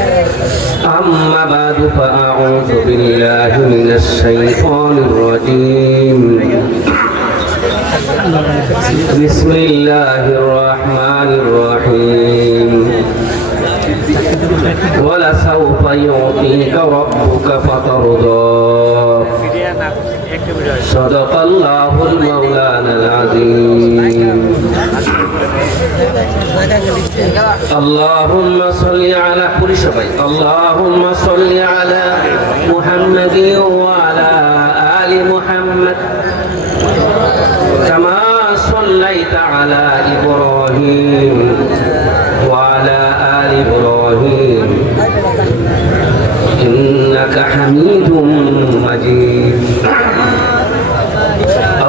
أما بعد فأعوذ بالله من الشيطان الرجيم بسم الله الرحمن الرحيم ولسوف يعطيك ربك فترضى صدق الله المولانا العظيم اللهم صل على كل شيء اللهم صل على محمد وعلى آل محمد كما صليت على إبراهيم وعلى آل إبراهيم إنك حميد مجيد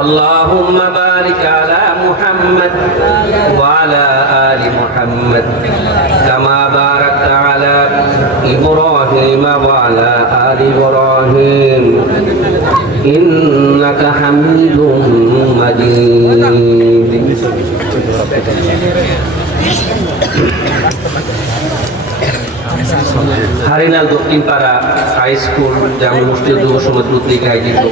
اللهم بارك على محمد وعلى آل محمد كما باركت على إبراهيم وعلى آل إبراهيم إنك حميد مجيد Harinal Dakshinpara high school জামে মসজিদ যুব সমিতি উদ্যোগে আয়োজিত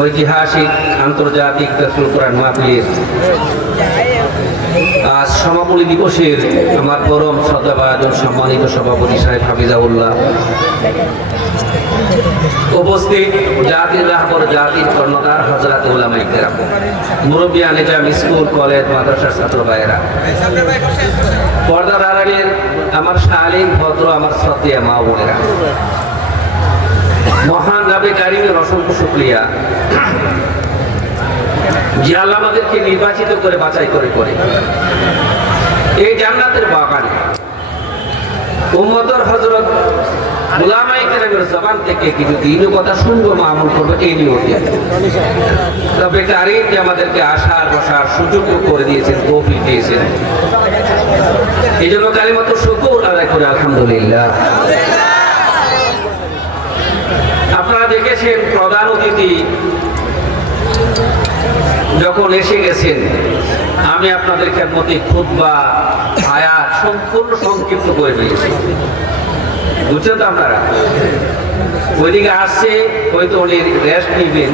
ঐতিহাসিক আন্তর্জাতিক তাফসীর কোরআন মাহফিলের আজ সমাপনী দিবসের আমার পরম শ্রদ্ধাভাজন সম্মানিত সভাপতি সাহেব হাফিজাউল্লাহ, উপস্থিত জাতির রাহবর জাতির কর্ণধার হযরত উলামায়ে কেরাম, মুরব্বিয়ান নিজাম স্কুল কলেজ মাদ্রাসার ছাত্র ভাইয়েরা, পর্দার আড়ালের আমার শালীন ভদ্র আমার শ্রদ্ধেয় মা বোনেরা, মহান রবে কারিমের অসংখ্য শুকরিয়া যে আল্লাহ আমাদেরকে নির্বাচিত করে বাছাই করে এই জান্নাতের বাগানে উম্মতের হযরত উলামায়ে কেরামের জবান থেকে কিছু দিনও কথা শুনবো, আমল করবো, এই নিয়তে তবে কারিম যে আমাদেরকে আসার বসার সুযোগ করে দিয়েছেন, তৌফিক দিয়েছেন, এই জন্য কালিমাত শুকর আদায় করে আলহামদুলিল্লাহ। আপনারা দেখেছেন প্রধান অতিথি যখন এসে গেছেন, আমি আপনাদের খেদমতে খুতবা আয়াত সম্পূর্ণ সংক্ষিপ্ত করে দিয়েছি, বুঝছেন তো আপনারা? ওইদিকে আসছে হয়তো উনি রেস্ট নিবেন,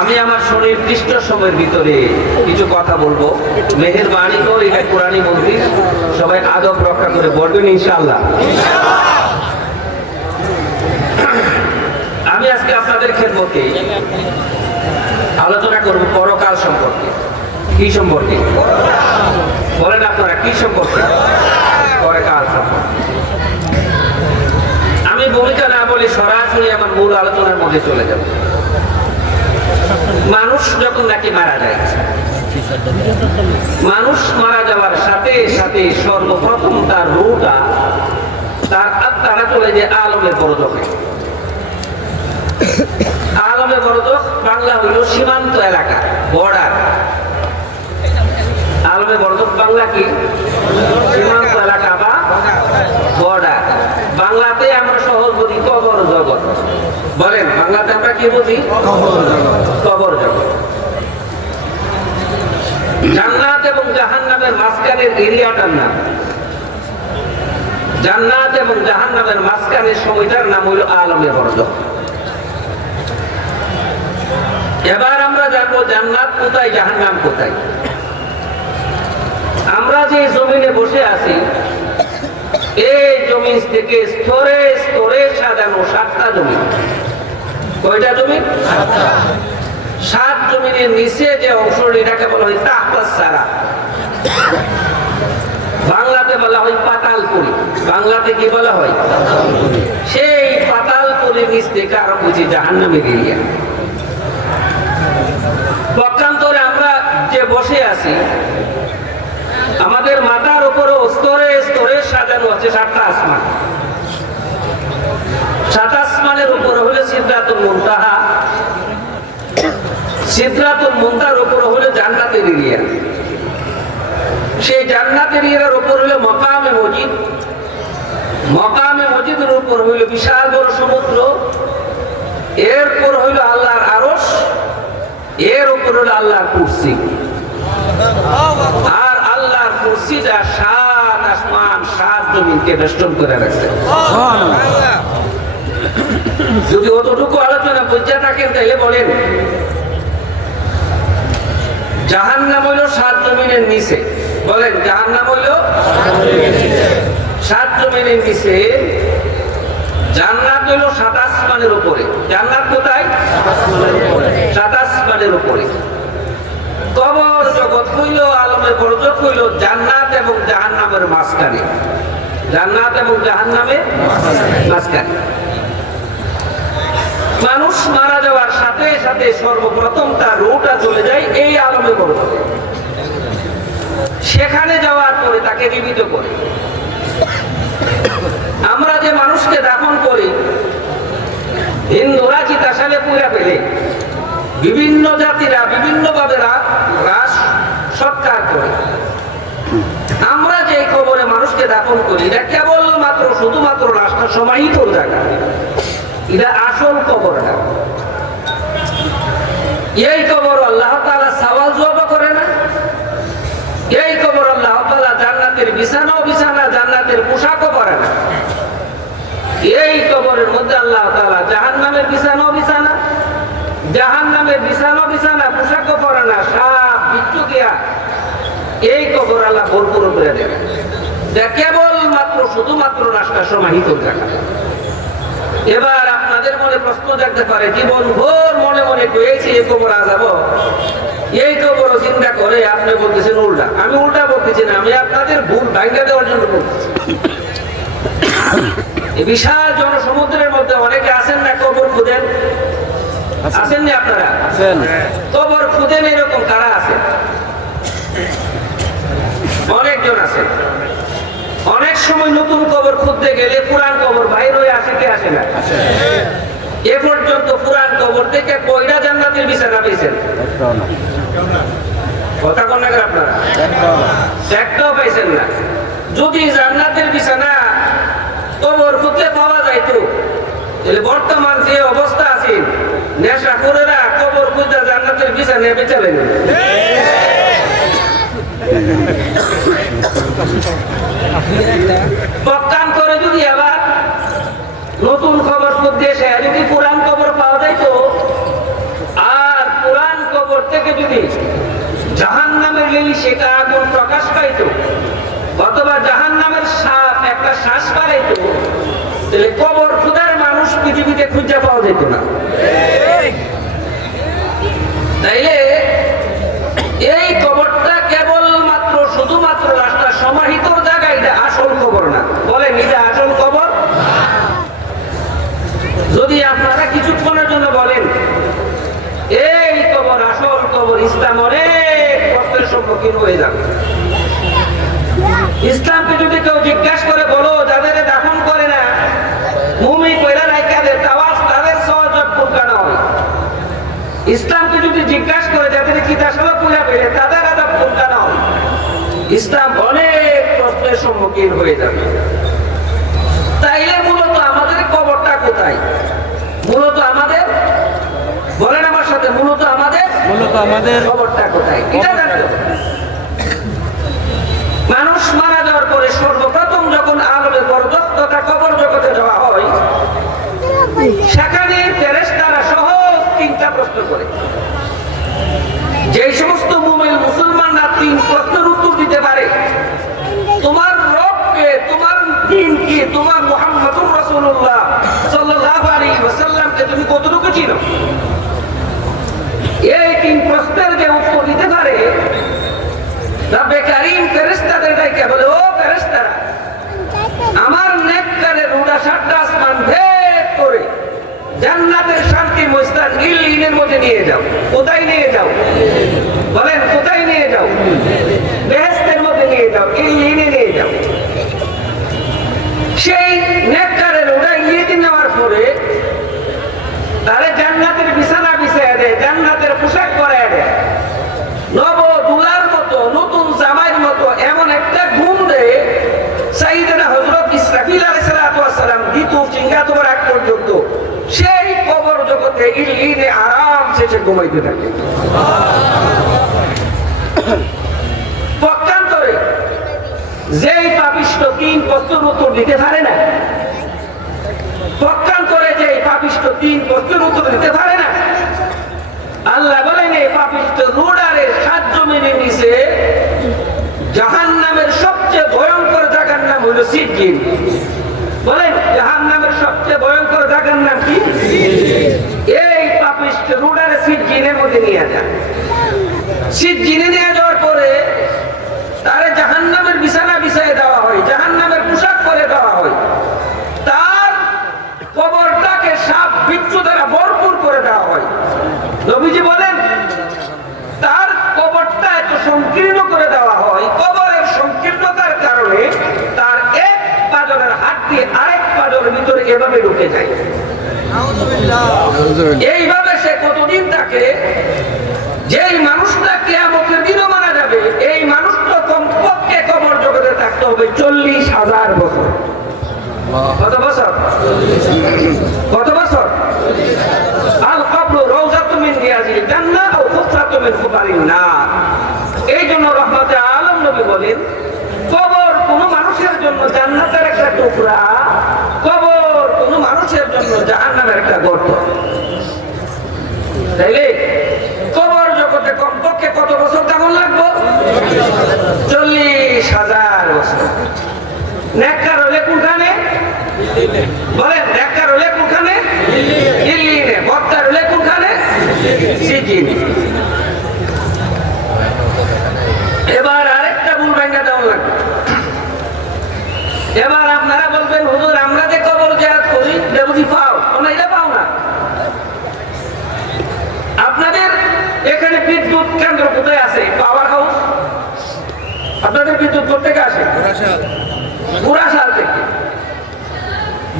আমি আমার সুনির্দিষ্ট সময়ের ভিতরে কিছু কথা বলবো। মেহেরবানি করে এটা কোরআনী মজলিস, সবাই আদব রক্ষা করে বলবেন ইনশাআল্লাহ। আমি আজকে আপনাদের খেদমতে আলোচনা করব পরকাল সম্পর্কে। কি সম্পর্কে বলেন আপনারা? কি সম্পর্কে? পরকাল সম্পর্কে। আমি ভূমিকা না বলে সরাসরি আমার মূল আলোচনার মধ্যে চলে যাব। মানুষ যখন নাকি মারা যায়, মানুষ মারা যাওয়ার সাথে সাথে সর্বপ্রথম তার রূহটা, তার আত্মাটা চলে যায় আলমে বরজখে। আলমে বরজখ বাংলা হইল সীমান্ত এলাকা, বর্ডার। আলমে বরজখ বাংলা কি? সীমান্ত এলাকা বা বর্ডার। বাংলাতে আমরা সহজ বুঝি কবর জগৎ। বলেন বাংলাতে আমরা কি বুঝি? কবর জগৎ। জান্নাত এবং জাহান্নামের মাঝখানের এরিয়াটার নাম, জান্নাত এবং জাহান্নামের মাঝখানের সময়টার নাম হইল আলমে বরজখ। এবার আমরা জানবো জান্নাত কোথায়, জাহান্নাম কোথায়। আমরা যে জমিনে বসে আছি, এই জমি থেকে স্তরে স্তরে সাজানো 7টা জমি। কয়টা জমি? 7 জমিনের নিচে যে অংশ, এটাকে বলা হয় তাহতাস সারা, বাংলাতে বলা হয় পাতালপুরি। বাংলাতে কি বলা হয়? সেই পাতালপুরির নিচ থেকে আরম্ভ হচ্ছে জাহান্নামের এরিয়া। পক্ষান্তরে আমরা যে বসে আছি, আমাদের মাথার উপরে স্তরে স্তরে সাজানো আছে 7টা আসমান। 7 আসমানের উপরে হলো সিদরাতুল মুনতাহা, সিদরাতুল মুনতাহার উপরে হলো জান্নাতের এরিয়া। সেই জান্নাতের এরিয়ার উপর হলো মাকামে মজিদ, মাকামে মজিদের উপর হইল বিশাল বড় সমুদ্র, এরপর হইল আল্লাহর আরশ, এর উপর হলো আল্লাহর কুরসি। আর আল্লাহর কুরসিটা 7 আসমান 7 জমিনকে বেষ্টন করে রাখছে। যদি অতটুকু আলোচনা বুঝতে থাকেন তাহলে বলেন জাহান্নাম হইল 7 জমিনের নিচে। বলেন জাহান্নাম হইল 7 জমিনের নিচে, জান্নাত হইল 7 আসমানের উপরে। জান্নাত কোথায়? 7 আসমানের উপরে। কবর জগৎ হইল, আলমের বরজত হইল জান্নাত এবং জাহান্নামের মাঝখানে। জান্নাত এবং জাহান্নামের মাঝখানে। মানুষ মারা যাওয়ার সাথে সাথে সর্বপ্রথম তার রূহটা চলে যায় এই আলমে বরজতে। সেখানে যাওয়ার পরে তাকে জীবিত করে। আমরা যে মানুষকে দাফন করি, হিন্দুরা চিতাশালে পুড়ে ফেলে, বিভিন্ন জাতিরা বিভিন্নভাবে রাস সৎকার করে। আমরা যে কবরে মানুষকে দাফন করি, এটা কেবলমাত্র শুধুমাত্র রাস্তা সমাহিত জায়গা, এটা আসল কবর না। এই কবর আল্লাহ তাআলা সওয়াল জবাব করে না। এই কবর আল্লাহ তাআলা জান্নাতের বিছানা জান্নাতের পোশাকও করে না। এই কবরের মধ্যে আল্লাহ তাআলা জাহান্নামের বিছানা জাহান্নামের বিছানা পোশাকও করে না। সাপ বিচ্ছু দিয়া এই কবর আল্লাহ ভরপুর করে দেবে। যা কেবলমাত্র শুধুমাত্র রাস্তা সমাহিত জায়গা। এবার আপনাদের মনে প্রশ্ন জাগতে পারে, জীবন ভোর মনে মনে কয়েছি এই কবর আযাব, এই কবর চিন্তা করে আপনি বলতেছেন উল্টা। আমি উল্টা বলতেছি না, আমি আপনাদের ভুল ভাঙা দেওয়ার জন্য বলতেছি। এই বিশাল জনসমুদ্রের মধ্যে অনেকে আছেন না কবর খুঁজেন? আছেন না আপনারা? কবর খুঁজেন এরকম কারা আছে? অনেকজন আছে। অনেক সময় নতুন কবর খুঁজতে গেলে পুরান কবর বাইর হয়ে আসে কি আসে না? এ পর্যন্ত পুরান কবর থেকে কয়টা জান্নাতের বিছানা পেয়েছেন? কথা কোন নাকি আপনারা? একটাও পাইছেন না। যদি জান্নাতের বিছানা কবর খুঁজতে পাওয়া যাইতো, তাহলে বর্তমান যে অবস্থা আছে, নেশা করে কবর খুঁজতে জান্নাতের বিছানা বেচালেন। পক্কান করে যদি আবার নতুন খবর খুঁজতে এসে যদি পুরান খবর পাওয়া যাইতো, আর পুরান খবর থেকে যদি জাহান্নামের লিলি সেটা আগুন প্রকাশ পাইতো, অথবা জাহান্নামের সাপ একটা শ্বাস পাইতো, তাহলে কবর খুদার মানুষ পৃথিবীতে খুঁজে পাওয়া যেত না। তাইলে এই কবরটা কেবলমাত্র শুধুমাত্র রাস্তা সমাহিত জায়গা, এটা আসল কবর না। বলেন এটা আসল কবর? যদি আপনারা কিছুক্ষণের জন্য বলেন এই কবর আসল কবর, ইসলাম অনেক প্রশ্নের সম্মুখীন হয়ে যাবে। ইসলামকে যদি কেউ জিজ্ঞাসা করে, বলো যাদের দাফন করে না মুমি কইরা রাইখা দেয়, তাদের সহযোগ পুরকানো হবে। ইসলামকে যদি জিজ্ঞাসা করে যাদের চিতাশালা পুড়া ফেলে, তাদের আযাব পুরকানো হবে। ইসলাম অনেক প্রশ্নের সম্মুখীন হয়ে যাবে। তাইলে মূলত আমাদের কবরটা কোথায়? মূলত আমাদের, বলেন আমার সাথে, মূলত আমাদের কবরটা কোথায়? এটা জানতে হবে। মানুষ মারা যাওয়ার পরে সর্বপ্রথম যখন আলমে বরজত তথা কবর জগতে যাওয়া হয়, সেখানে ফেরেশতারা সহজ 3টা প্রশ্ন করে। যে সমস্ত মুমিন মুসলমানরা 3 প্রশ্নের উত্তর দিতে পারে, তোমার রব কে, তোমার দ্বীন কি, তোমার মুহাম্মদুর রাসূলুল্লাহ সাল্লাল্লাহু আলাইহি ওয়াসাল্লামকে তুমি কতটুকু চিনো, এই 3 প্রশ্নের যে উত্তর দিতে পারে, রব্বে কারীম ফেরেশতাদের ডাকে বলে, ও ফেরেশতারা, আমার নেককারের রুডা 7টা আসমান ভেদ করে জান্নাতের শান্তি মস্তান ইল্লিনের মধ্যে নিয়ে যাও। কোথায় নিয়ে যাও? বলেন কোথায় নিয়ে যাও? বেহেশতের মধ্যে নিয়ে যাও, ইল্লিনে নিয়ে যাও। সেই নেককারের রুডা ইল্লিনে নেওয়ার পরে তারে জান্নাতের বিছানা বিছায়া দেয়, জান্নাতের পোশাক পরায়া দেয়, নব দুলার মতো নতুন জামাইয়ের মতো এমন একটা ঘুম দেয়, সাইয়েদনা হযরত ইসরাফিল আলাইহিস সালাম দ্বিতীয় চিঙ্গা তোমার আগ পর্যন্ত সেই কবর জগতে ইল্লিনে আরাম শেষে ঘুমাইতে থাকে। পক্ষান্তরে যেই পাপী তিন প্রশ্নের উত্তর দিতে পারে না, পক্ষান্তরে যে পাপিষ্ট তিন প্রশ্নের উত্তর দিতে পারে না। আল্লাহ বলেন এই পাপিষ্ট রুডারে 7 জমিনের নিচে জাহান্নামের সবচেয়ে ভয়ঙ্কর জায়গার নাম হলো সিজ্জিন। বলেন জাহান্নামের সবচেয়ে ভয়ঙ্কর জায়গার নাম কি? এই পাপিষ্ট রুডারে সিজ্জিনের মধ্যে নিয়ে যায়। সিজ্জিনে নিয়ে যাওয়ার পরে তারে জাহান্নামের বিছানা বিছায় দেওয়া হয়, জাহান্নামের পোশাক পরে দেওয়া হয়, তার কবরটাকে সাপ বিচ্ছু দ্বারা ভরপুর করে দেওয়া হয়। নবীজি বলেন তার কবরটা এত সংকীর্ণ করে দেওয়া হয়, কবরের সংকীর্ণতার কারণে তার এক পাজরের হাত দিয়ে আরেক পাজরের ভিতরে এভাবে ঢুকে যায়। এইভাবে সে কতদিন থাকে? যেই মানুষটা কিয়ামতের দিনও মারা যাবে, এই মানুষটা কমপক্ষে কবর জগতে থাকতে হবে 40,000 বছর। কত বছর? কত বছর? আল কবর রওজাতুম মিন রিয়াজিল জান্নাহ আও হুফরাতুম মিন হুফারিন নার। এই জন্য রহমতে আলম নবী বলেন কবর কোন মানুষের জন্য জান্নাতের একটা টুকরা, কবর কোন মানুষের জন্য জাহান্নামের একটা গর্ত। তাইলে কবর জগতে কমপক্ষে কত বছর কেমন লাগবে? 40,000 বছর। নেককার হলে কোনখানে? বলেন নেককার হলে কোনখানে? ইল্লিনে। বদকার হলে কোনখানে? সিজিনে। এবার আরেকটা ভুল ভাঙা দেওয়া লাগবে। এবার আপনারা বলবেন হুজুর আমরা যে কবর জিয়ারত করি দেবজি পাও, তোমরা এটা পাও না। আপনাদের এখানে বিদ্যুৎ কেন্দ্র কোথায় আছে? Power house. আপনাদের বিদ্যুৎ কোথা থেকে আসে? বুড়াশাল থেকে।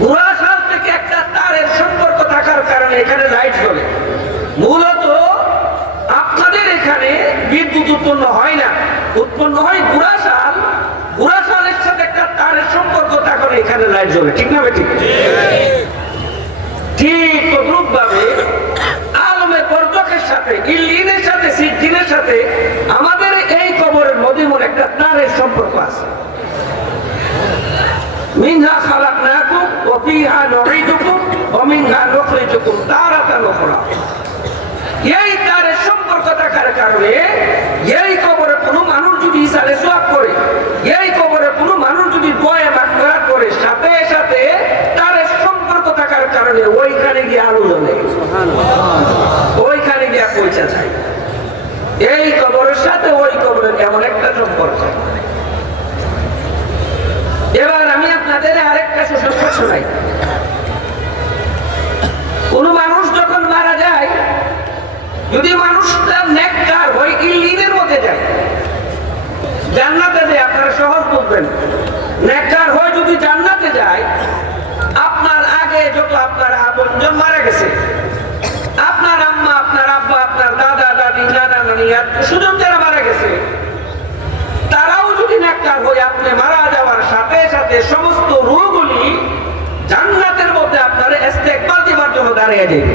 বুড়াশাল থেকে একটা তারের সম্পর্ক থাকার কারণে এখানে লাইট জ্বলে। মূলত আপনাদের এখানে বিদ্যুৎ উৎপন্ন হয় না, উৎপন্ন হয় বুড়াশাল। বুড়াশালের সাথে একটা তারের সম্পর্ক থাকার এখানে লাইট জ্বলে। ঠিক না ঠিক? ঠিক তদ্রুপ ভাবে আলমের বরজকের সাথে, ইল্লিনের সাথে, সিজ্জিনের সাথে আমাদের এই কবরের মধ্যে একটা তারের সম্পর্ক আছে। মিনহা খালাকনাকুম ওয়া ফিহা নুঈদুকুম ওয়া মিনহা নুখরিজুকুম তারাতান উখরা। এই তারের সম্পর্ক থাকার কারণে এই কবরে কোনো মানুষ যদি ইসালে সোয়াব করে, এই কবরে কোনো মানুষ যদি দোয়া মাগফিরাত করে, সাথে সাথে তারের সম্পর্ক থাকার কারণে ওইখানে গিয়ে আলো জ্বলে, ওইখানে গিয়ে পৌঁছা যায়। এই কবরের সাথে ওই কবরের এমন একটা সম্পর্ক। এবার আমি আপনাদের আরেকটা সুসংবাদ শোনাই। কোন মানুষ যখন মারা যায়, যদি মানুষটা নেককার হয় ইল্লিনের মধ্যে যায়, জান্নাতে যায়, আপনারা সহজ বুঝবেন। নেককার হয় যদি জান্নাতে যায়, আপনার আগে যত আপনার আপনজন মারা গেছে, আপনার আম্মা, আপনার আব্বা, আপনার দাদা দাদি, নানা নানি, সুজন যারা মারা গেছে, তারাও যদি নেককার হয় আপনি মারা যাওয়ার সাথে সাথে সমস্ত রূহগুলি জান্নাতের মধ্যে আপনার ইস্তেকবাল দেওয়ার জন্য দাঁড়িয়ে যাবে।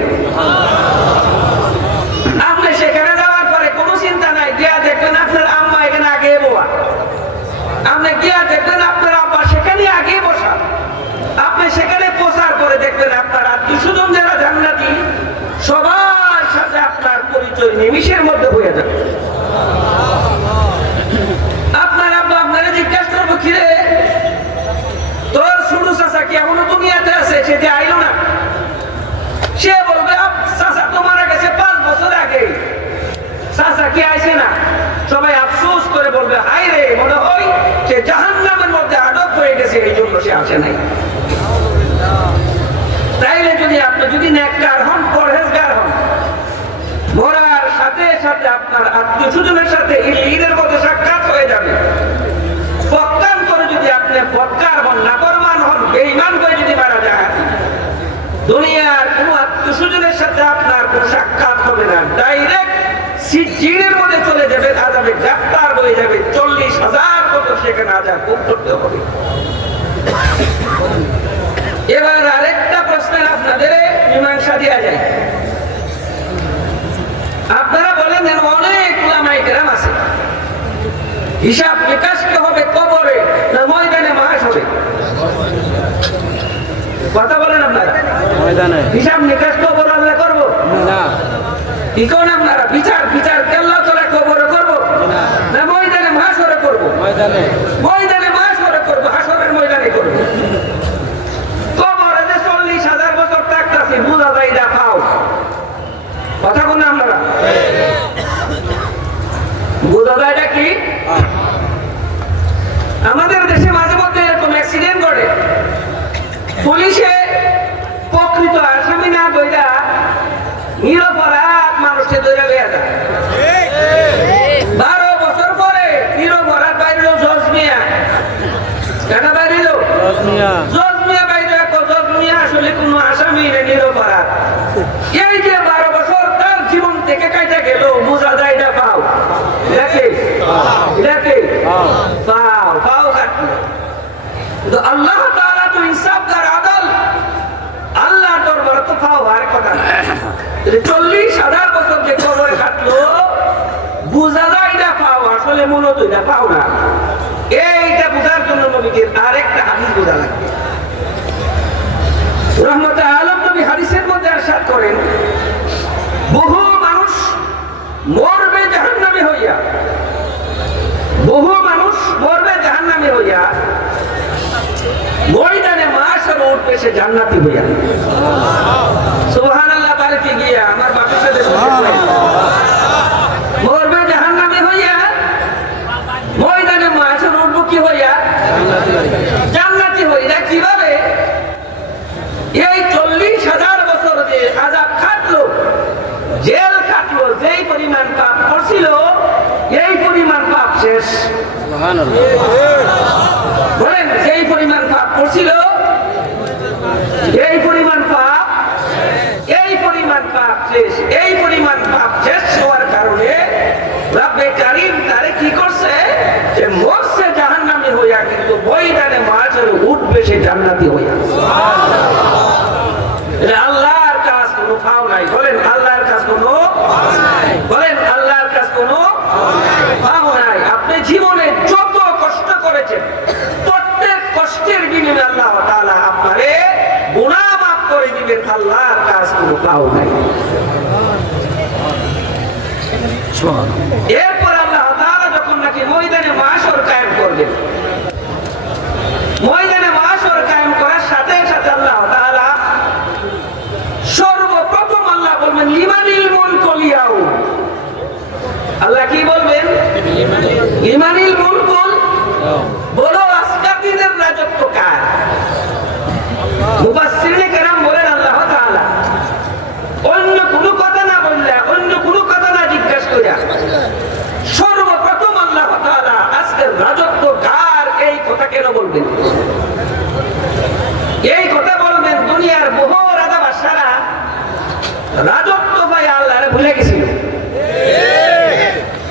আপনি সেখানে যাওয়ার পরে কোনো চিন্তা নাই, গিয়া দেখবেন আপনার আম্মা এখানে আগে বসা, আপনি গিয়া দেখবেন আপনার আব্বা সেখানে আগে বসা। আপনি সেখানে পৌঁছার পরে দেখবেন আপনার আত্মীয় স্বজন যারা জান্নাতি সবার সাথে আপনার পরিচয় নিমিষের মধ্যে হয়ে যাবে। আপনার আব্বা আপনারা জিজ্ঞাসা করবো, কিরে তোর ছোট চাচা কি এখনো দুনিয়াতে আছে? সেটা আইলো না। সে বলবে চাচা তো মারা গেছে 5 বছর আগে, চাচা কি আইছে না? সবাই আফসোস করে বলবে হায় রে, মনে হয় সে জাহান্নামের মধ্যে আটক হয়ে গেছে, এই জন্য সে আসে নাই। তাইলে আপনি যদি নেককার হন, পরহেজগার হন, মরার সাথে সাথে আপনার আত্মীয় স্বজনের সাথে ঈদের মধ্যে সাক্ষাৎ হয়ে যাবে। পক্ষান্তরে যদি আপনি বদকার হন, নাফরমান হন, বেঈমান হয়ে যদি মারা যান, দুনিয়ার কোনো আত্মীয় স্বজনের সাথে আপনার কোনো সাক্ষাৎ হবে না, ডাইরেক্ট সিজ্জিনের মধ্যে চলে যাবে, আযাবে গ্রেফতার হয়ে যাবে। 40,000 বছর সেখানে আযাব ভোগ করতে হবে। এবার আরেকটা প্রশ্নের আপনাদের মীমাংসা দেওয়া যায়। আপনারা বলেন অনেক উলামায়ে কেরাম আছে, হিসাব নিকাশ হবে কবরে না ময়দানে মাহশরে? কথা বলেন আপনারা? ময়দানে হিসাব নিকাশ কবর আল্লাহ করবো না, কি কোন আপনারা? বিচার বিচার কেল্লা তোলা কবরে করবো না ময়দানে মাসরে করবো? ময়দানে ময়দানে মাসরে করবো, হাসরের ময়দানে করবো। কবরে যে 40,000 বছর থাকতেছে বুঝা যায় না পাও। কথা বলেন আপনারা? বুঝা যায় না কি? আমাদের দেশে মাঝে মধ্যে এরকম অ্যাক্সিডেন্ট ঘটে, পুলিশে প্রকৃত আসামি না ধইরা নিরপরাধ মানুষকে ধরে লইয়া যায়। 12 বছর পরে নিরপরাধ বাইরেও জজ মিয়া, কেনা বাইরেও জজ মিয়া বাইরে, জজ মিয়া আসলে কোন আসামি না, নিরপরাধ। এই যে 12 বছর তার জীবন থেকে কাটা গেল, বোঝা যায় না পাও। দেখে দেখে পাও পাও কাটলো। কিন্তু আল্লাহ তাআলা তো ইনসাফদার, আদল। আল্লাহর দরবারে তো পাও আর কথা না। 40,000 বছর যে কবরে কাটলো, বুঝা যায় না পাও, আসলে মূলত এটা পাও না। এইটা বোঝার জন্য নবীকে আরেকটা হাদিস বোঝা লাগবে। রহমতে আলম নবী হাদিসের মধ্যে ইরশাদ করেন, বহু মানুষ মরবে জাহান্নামী হইয়া, বহু মানুষ মরবে জাহান্নামী হইয়া, ময়দানে মাশার উঠবে সে জান্নাতি হইয়া। সুবহানাল্লাহ, বাড়িতে গিয়া আমার বাপের সাথে মরবে জাহান্নামী হইয়া, ময়দানে মাশার উঠবো কি হইয়া? জান্নাতি হইয়া। কিভাবে? এই 40,000 বছর যে আযাব খাটলো, জেল খাটলো, যেই পরিমাণ পাপ করছিল এই পরিমাণ পাপ শেষ। বলেন, যেই পরিমাণ পাপ করছিল এই পরিমাণ পাপ, এই পরিমাণ পাপ শেষ। এই পরিমাণ পাপ শেষ হওয়ার কারণে রব্বে কারীম তারে কি করছে? যে মরছে জাহান্নামী হইয়া, কিন্তু ময়দানে মাঝারে উঠবে সে জান্নাতি হইয়া। আল্লাহর কাজ কোনো ফাও নাই। বলেন আল্লাহর কাজ কোনো, বলেন আল্লাহর কাজ কোনো ফাও নাই। আপনি জীবনে যত কষ্ট করেছেন, প্রত্যেক কষ্টের বিনিময়ে আল্লাহ তাআলা আপনারে গুনাহ মাফ করে দিবেন। আল্লাহর কাজ কোনো ফাও নাই। এরপর আল্লাহ তাআলা যখন নাকি ময়দানে মাশর কায়েম করবেন, ময়দানে মাশর কায়েম করার সাথে সাথে আল্লাহ তাআলা সর্বপ্রথম আল্লাহ বলবেন লিমানিল মুলকুল ইয়াউম। আল্লাহ কি বলবেন? লিমানিল মুলকুল, বলো আজকের দিনের রাজত্ব কার? মুফাসসিরিনে কেরাম বলেন আল্লাহ তাআলা অন্য কোনো কথা না বললে, অন্য কোনো কথা না জিজ্ঞাসা কইরা সর্বপ্রথম আল্লাহ তাআলা আজকের রাজত্ব কার এই কথা কেন বলবেন? এই কথা বলবেন দুনিয়ার বহু রাজা বাদশারা রাজত্ব পাইয়া আল্লাহরে ভুলে গেছিল।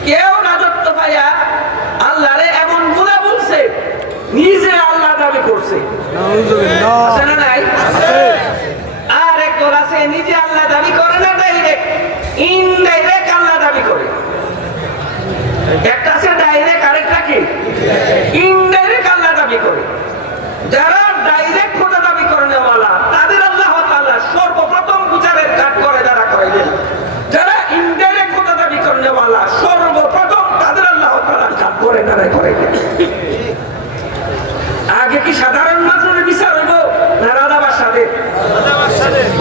কেউ রাজত্ব পাইয়া আল্লাহরে এমন গুনাহ বলছে, নিজে আল্লাহ দাবি করছে। আছে না নাই? আর একদল আছে নিজে আল্লাহ দাবি করে না, ডাইরেক্ট ইনডাইরেক্ট আল্লাহ দাবি করে। একটা আছে ডাইরেক্ট, আরেকটা কি ইনডাইরেক্ট আল্লাহ দাবি করে। যারা ডাইরেক্ট খোদা দাবি করে নেওয়ালা, তাদের আল্লাহ তাআলা সর্বপ্রথম বিচারের কাজ করে যারা করাইলেন। যারা ইনডাইরেক্ট খোদা দাবি করে নেওয়ালা, সর্বপ্রথম তাদের আল্লাহ তাআলা কাজ করে যারা করাইলেন। আগে কি সাধারণ মানুষের বিচার হইব না রাজা বাদশাদের?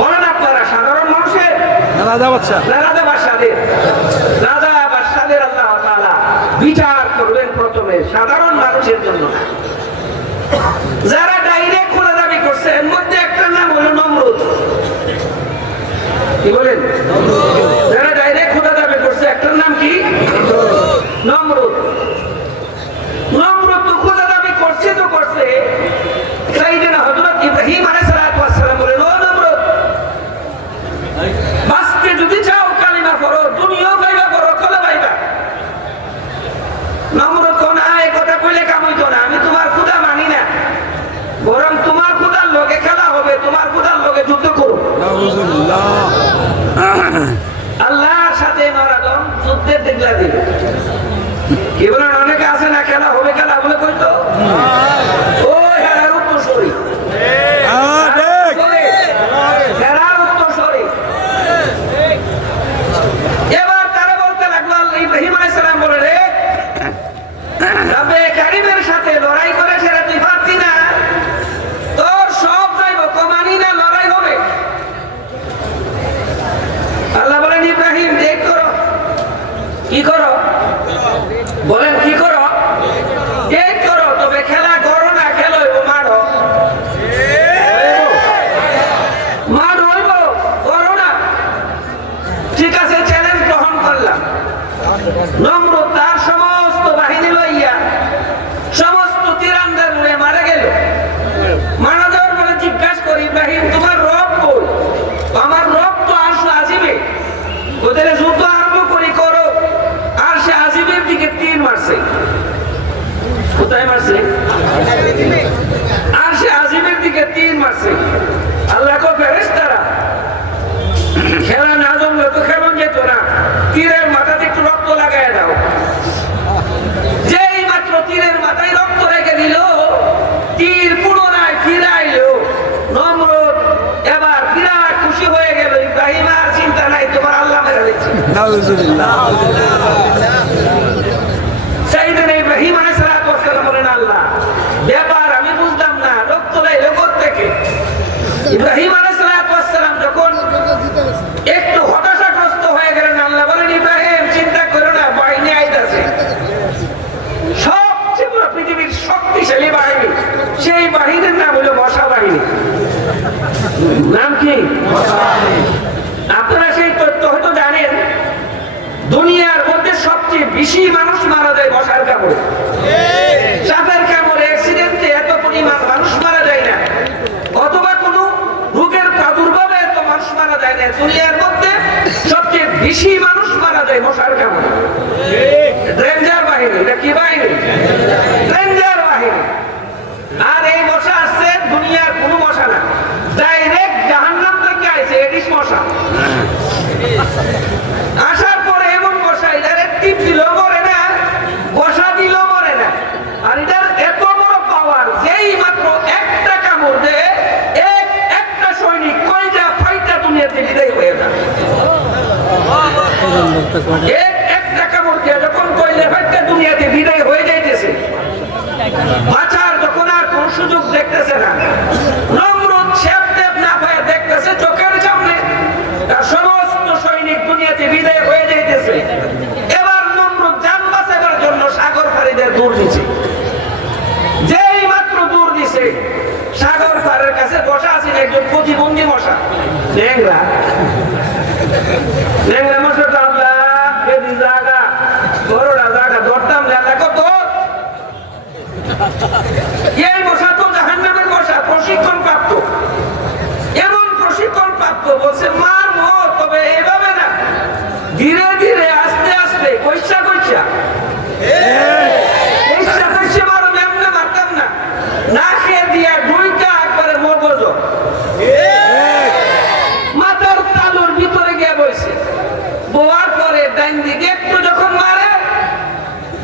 বলেন আপনারা, সাধারণ মানুষের না রাজা বাদশাদের? রাজা বাদশাদের আল্লাহ তাআলা বিচার করবেন প্রথমে, সাধারণ মানুষের জন্য না। যারা ডাইরেক্ট খোদা দাবি করছে, এর মধ্যে একটা নাম হলো নমরুদ। কি বলেন? যারা ডাইরেক্ট খোদা দাবি করছে, একটার নাম কি? নমরুদ। নমরুদ তো খোদা দাবি করছে তো করছে। সাইয়েদনা হযরত ইব্রাহিম আলাইহিস সালাম বলেন, ও নমরুদ, বাঁচতে যদি চাও কালিমা পড়ো, দুনিয়াও পাইবা, পরকালও পাইবা। নমরুদ কোন এই কথা কইলে কাম হইতো না, আমি তোমার খোদা মানি না, বরং তোমার খোদার লগে খেলা হবে, তোমার খোদার লগে যুদ্ধ করো। আল্লাহর সাথে নরাদম যুদ্ধের দেখলা দিবে। কি বলেন? অনেকে আছে না, খেলা হবে, খেলা বলে কইতো ও হেরার উত্তরসূরি। সাইয়েদনা ইব্রাহিম আলাইহিস সালাম বলেন, আল্লাহ ব্যাপার আমি বুঝলাম না, রক্ত নাই লোক থেকে। ইব্রাহিম আলাইহিস সালাম যখন একটু হতাশাগ্রস্ত হয়ে গেলেন, আল্লাহ বলেন, ইব্রাহিম চিন্তা করো না, বাহিনী আইতাছে, সবচেয়ে বড় পৃথিবীর শক্তিশালী বাহিনী, সেই বাহিনীর নাম হলো মশা বাহিনী। নাম কি? আপনারা সেই তথ্য হয়তো জানেন, দুনিয়ার মধ্যে সবচেয়ে বেশি মানুষ মারা যায় মশার কামড়ে। সাপের কামড়ে অ্যাক্সিডেন্টে এত পরিমাণ মানুষ মারা যায় না, অথবা কোনো রোগের প্রাদুর্ভাবে এত মানুষ মারা যায় না। দুনিয়ার মধ্যে সবচেয়ে বেশি মানুষ মারা যায় মশার কামড়ে। ডেঞ্জার বাহিনী, এটা কি বাহিনী? ডেঞ্জার বাহিনী। আর এই মশা আসছে দুনিয়ার কোনো মশা না, ডাইরেক্ট জাহান্নাম থেকে আইছে এডিস মশা। আসার পরে এমন মশা, এটার টিপ দিলেও মরে না, বসা দিলেও মরে না। আর এটার এত বড় পাওয়ার, যেই মাত্র একটা কামড় দেয়, একটা সৈনিক কয়টা ফাইটা দুনিয়াতে বিদায় হয়ে যায়। একটা কামড় দিয়ে যখন কয়লা ফাইটা দুনিয়াতে বিদায় হয়ে যাইতেছে, বাঁচার যখন আর কোন সুযোগ দেখতেছে না, নমরুদ ছেপ না পায় দেখতেছে চোখের সামনে তার সমস্ত সৈনিক দুনিয়াতে বিদায় হয়ে যাইতেছে। এবার নমরুদ জান বাঁচাবার জন্য সাগর পাড়িদের দূর দিছে। যেই মাত্র দূর দিছে, সাগর পাড়ের কাছে বসা আছেন একজন প্রতিবন্ধী মশা, ন্যাংরা মশা। তো আল্লাহ এদিন জায়গা বড়রা জায়গা ধরতাম জায়গা কত। এই মশা তো জাহান্নামের মশা, প্রশিক্ষণ প্রাপ্ত, এমন প্রশিক্ষণ প্রাপ্ত, বলছে মার মত, তবে এভাবে না, ধীরে ধীরে আস্তে আস্তে কইসা মারো, এমনি মারতাম না, না খেয়ে দিয়া দুইটা একবারে মগজ মাথার তালুর ভিতরে গিয়ে বসে, বোয়ার পরে ডাইন দিকে একটু যখন মারে,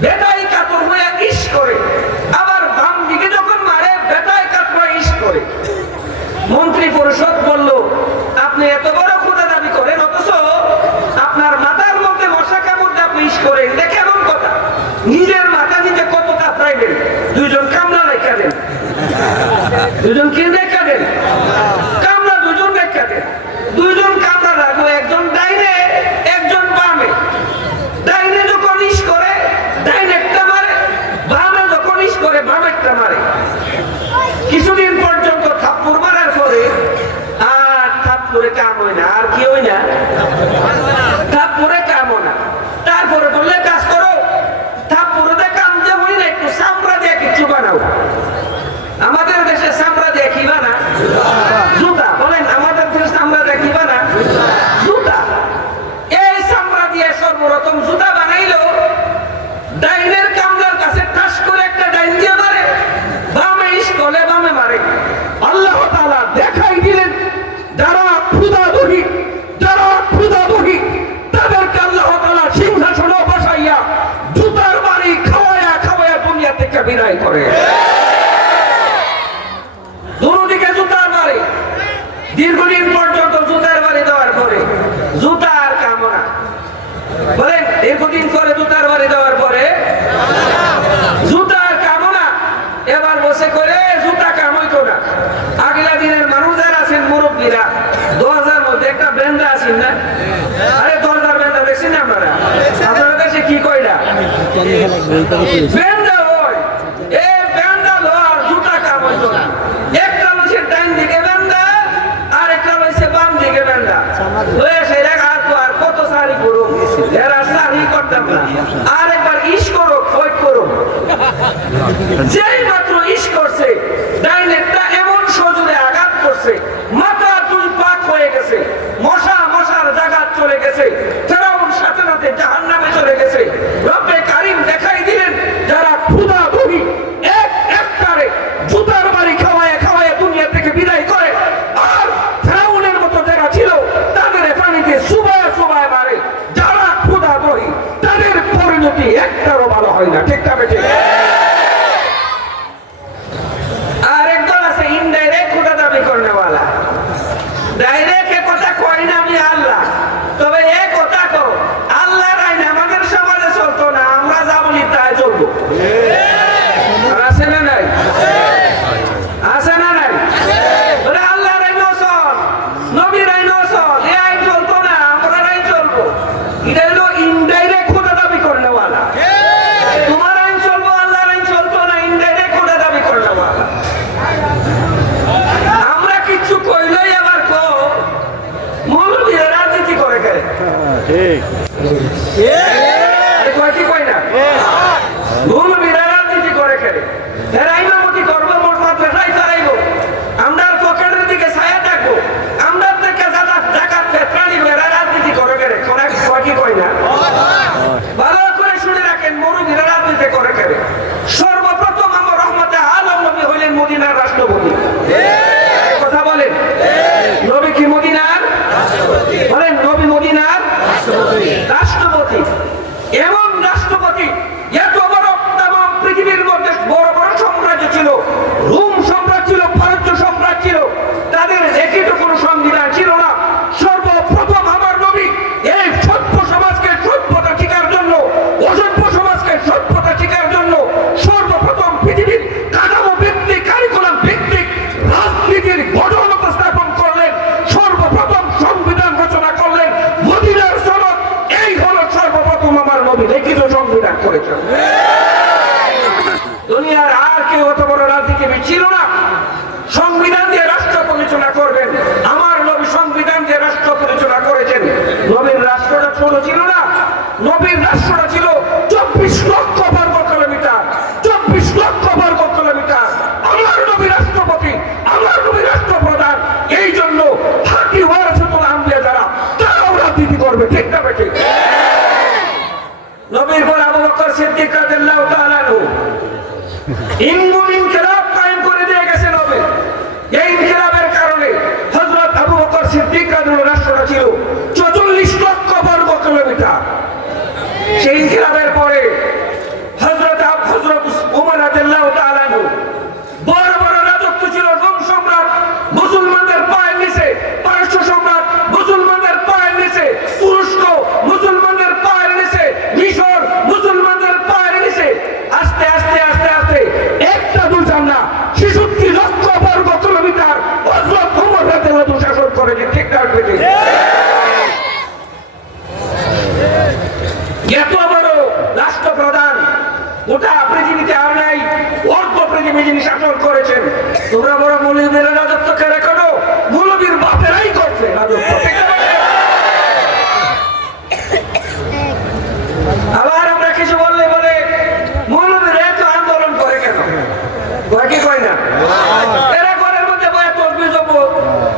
বেটাই কাতর হয়ে ইস করে, আবার বাম দিকে যখন মারে, বেটাই কাতর হয়ে ইস করে। মন্ত্রী পরিষদ বলল, আপনি এত বড় ক্ষুধা দাবি করেন, অথচ আপনার মাথার মধ্যে মশা কামড় দিয়ে আপনি ইস করেন, এটা কেমন কথা? নিজের মাথা নিজে কত কাতরাইবেন, দুইজন কামলা রেখা দেন, দুজন কি রেখা দেন, কামলা দুজন রেখা দেন, দুইজন কামলা রাখবো, একজন ডাইনে একজন বামে। ডাইনে যখন ইস করে ডাইনে একটা মারে, বামে যখন ইস করে বামে একটা মারে। কিছুদিন পর্যন্ত থাপ্পড় মারার পরে আর থাপ্পড়ে কাম হয় না, আর কি হয় না, থাপ্পড়ে কাম হয় না। তারপরে বললে কাজ করো, থাপ্পড়ে কাম যে হয় না, একটু চামড়া দিয়ে কিছু বানাও। আমাদের দেশে চামড়া দিয়ে কি বানা? জুতা। বলেন আমাদের দেশে চামড়া দিয়ে কি বানা? জুতা। এই চামড়া দিয়ে সর্বপ্রথম জুতা বানাইলো, ডাইনের কামলার কাছে ঠাস করে একটা ডাইন দিয়ে মারে, বামে ইস করলে বামে মারে। আল্লাহ তাআলা দেখাই দিলেন, যারা ক্ষুধাবহী তাদেরকে আল্লাহ তাআলা সিংহাসনে বসাইয়া জুতার বাড়ি খাওয়ায়া দুনিয়া থেকে বিদায় করে। দুদিকে জুতার বাড়ি, দীর্ঘদিন পর্যন্ত জুতার বাড়ি দেওয়ার পরে জুতা আর কামনা। বলেন দীর্ঘদিন করে জুতার বাড়ি দেওয়ার পরে জুতা আর কামনা। এবার বসে করে জুতা কাম হইতো না। আগলা দিনের মানুষ যারা আছেন মুরব্বীরা, দরজার মধ্যে একটা বেন্দা আছেন না, আরে দরজার বেন্দা দেখছেন আপনারা? আপনারা কাছে কি কইরা বেন্দা হয়, এই বেন্দা আর জুতা কাম হইতো না। একটা হচ্ছে ডাইন দিকে বেন্দা, আর একটা হচ্ছে বাম দিকে বেন্দা। আর কত সারি করুন, এরা সারি করতাম না। আর একবার ইস করো, খোঁজ করো, যেই মাত্র ইস করছে, ডাইনেরটা এমন সজোরে আঘাত করছে, মাথা দুই পাক হয়ে গেছে, মশার জায়গা চলে গেছে, ফেরাউন সাথে সাথে জাহান্নামে চলে গেছে। রব্বে কারীম দেখাই দিলেন, যারা ক্ষুধাবহী একবারে জুতার বাড়ি খাওয়ায় দুনিয়া থেকে বিদায় করে, আর ফেরাউনের মতো যারা ছিল তাদের পানিতে সুবায় মারে। যারা ক্ষুধাবহী তাদের পরিণতি একটারও ভালো হয় না। ঠিক না বেঠিক? ইনকিলাব কায়েম করে দিয়ে গেছেন হবে। এই ইনকিলাবের কারণে হযরত আবু বকর সিদ্দিক রাদিয়াল্লাহু রাষ্ট্রটা ছিল 44 লক্ষ বর্গ কিলোমিটার। সেই ইনকিলাবের পরে হযরত ওমর রাদিয়াল্লাহু তাআলা আনহু বড় বড় রাজত্ব ছিল। রোম সম্রাট মুসলমানদের পায়ের নিচে, পারস্য সম্রাট মুসলমানদের পায়ের নিচে, তুরস্ক মুসলমানদের পায়ের নিচে, মিশর মুসলমানদের পায়ের নিচে। আস্তে আস্তে আস্তে আস্তে একটা দুইজন না 66 লক্ষ বর্গ কিলোমিটার হযরত ওমর রাদিয়াল্লাহু শাসন করেছে। ঠিক না বেঠিক? এত বড় রাষ্ট্রপ্রধান গোটা পৃথিবীতে আর নাই, অর্ধ পৃথিবী যিনি শাসন করেছেন। তোমরা বড় মৌলবীর রাজত্ব কেড়ে করো, মৌলবীর বাপেরাই করছে রাজত্ব। আবার আমরা কিছু বললে বলে মৌলবীরা এত আন্দোলন করে কেন? কি কয় না? এরা ঘরের মধ্যে বয়ে তসবিহ জপো,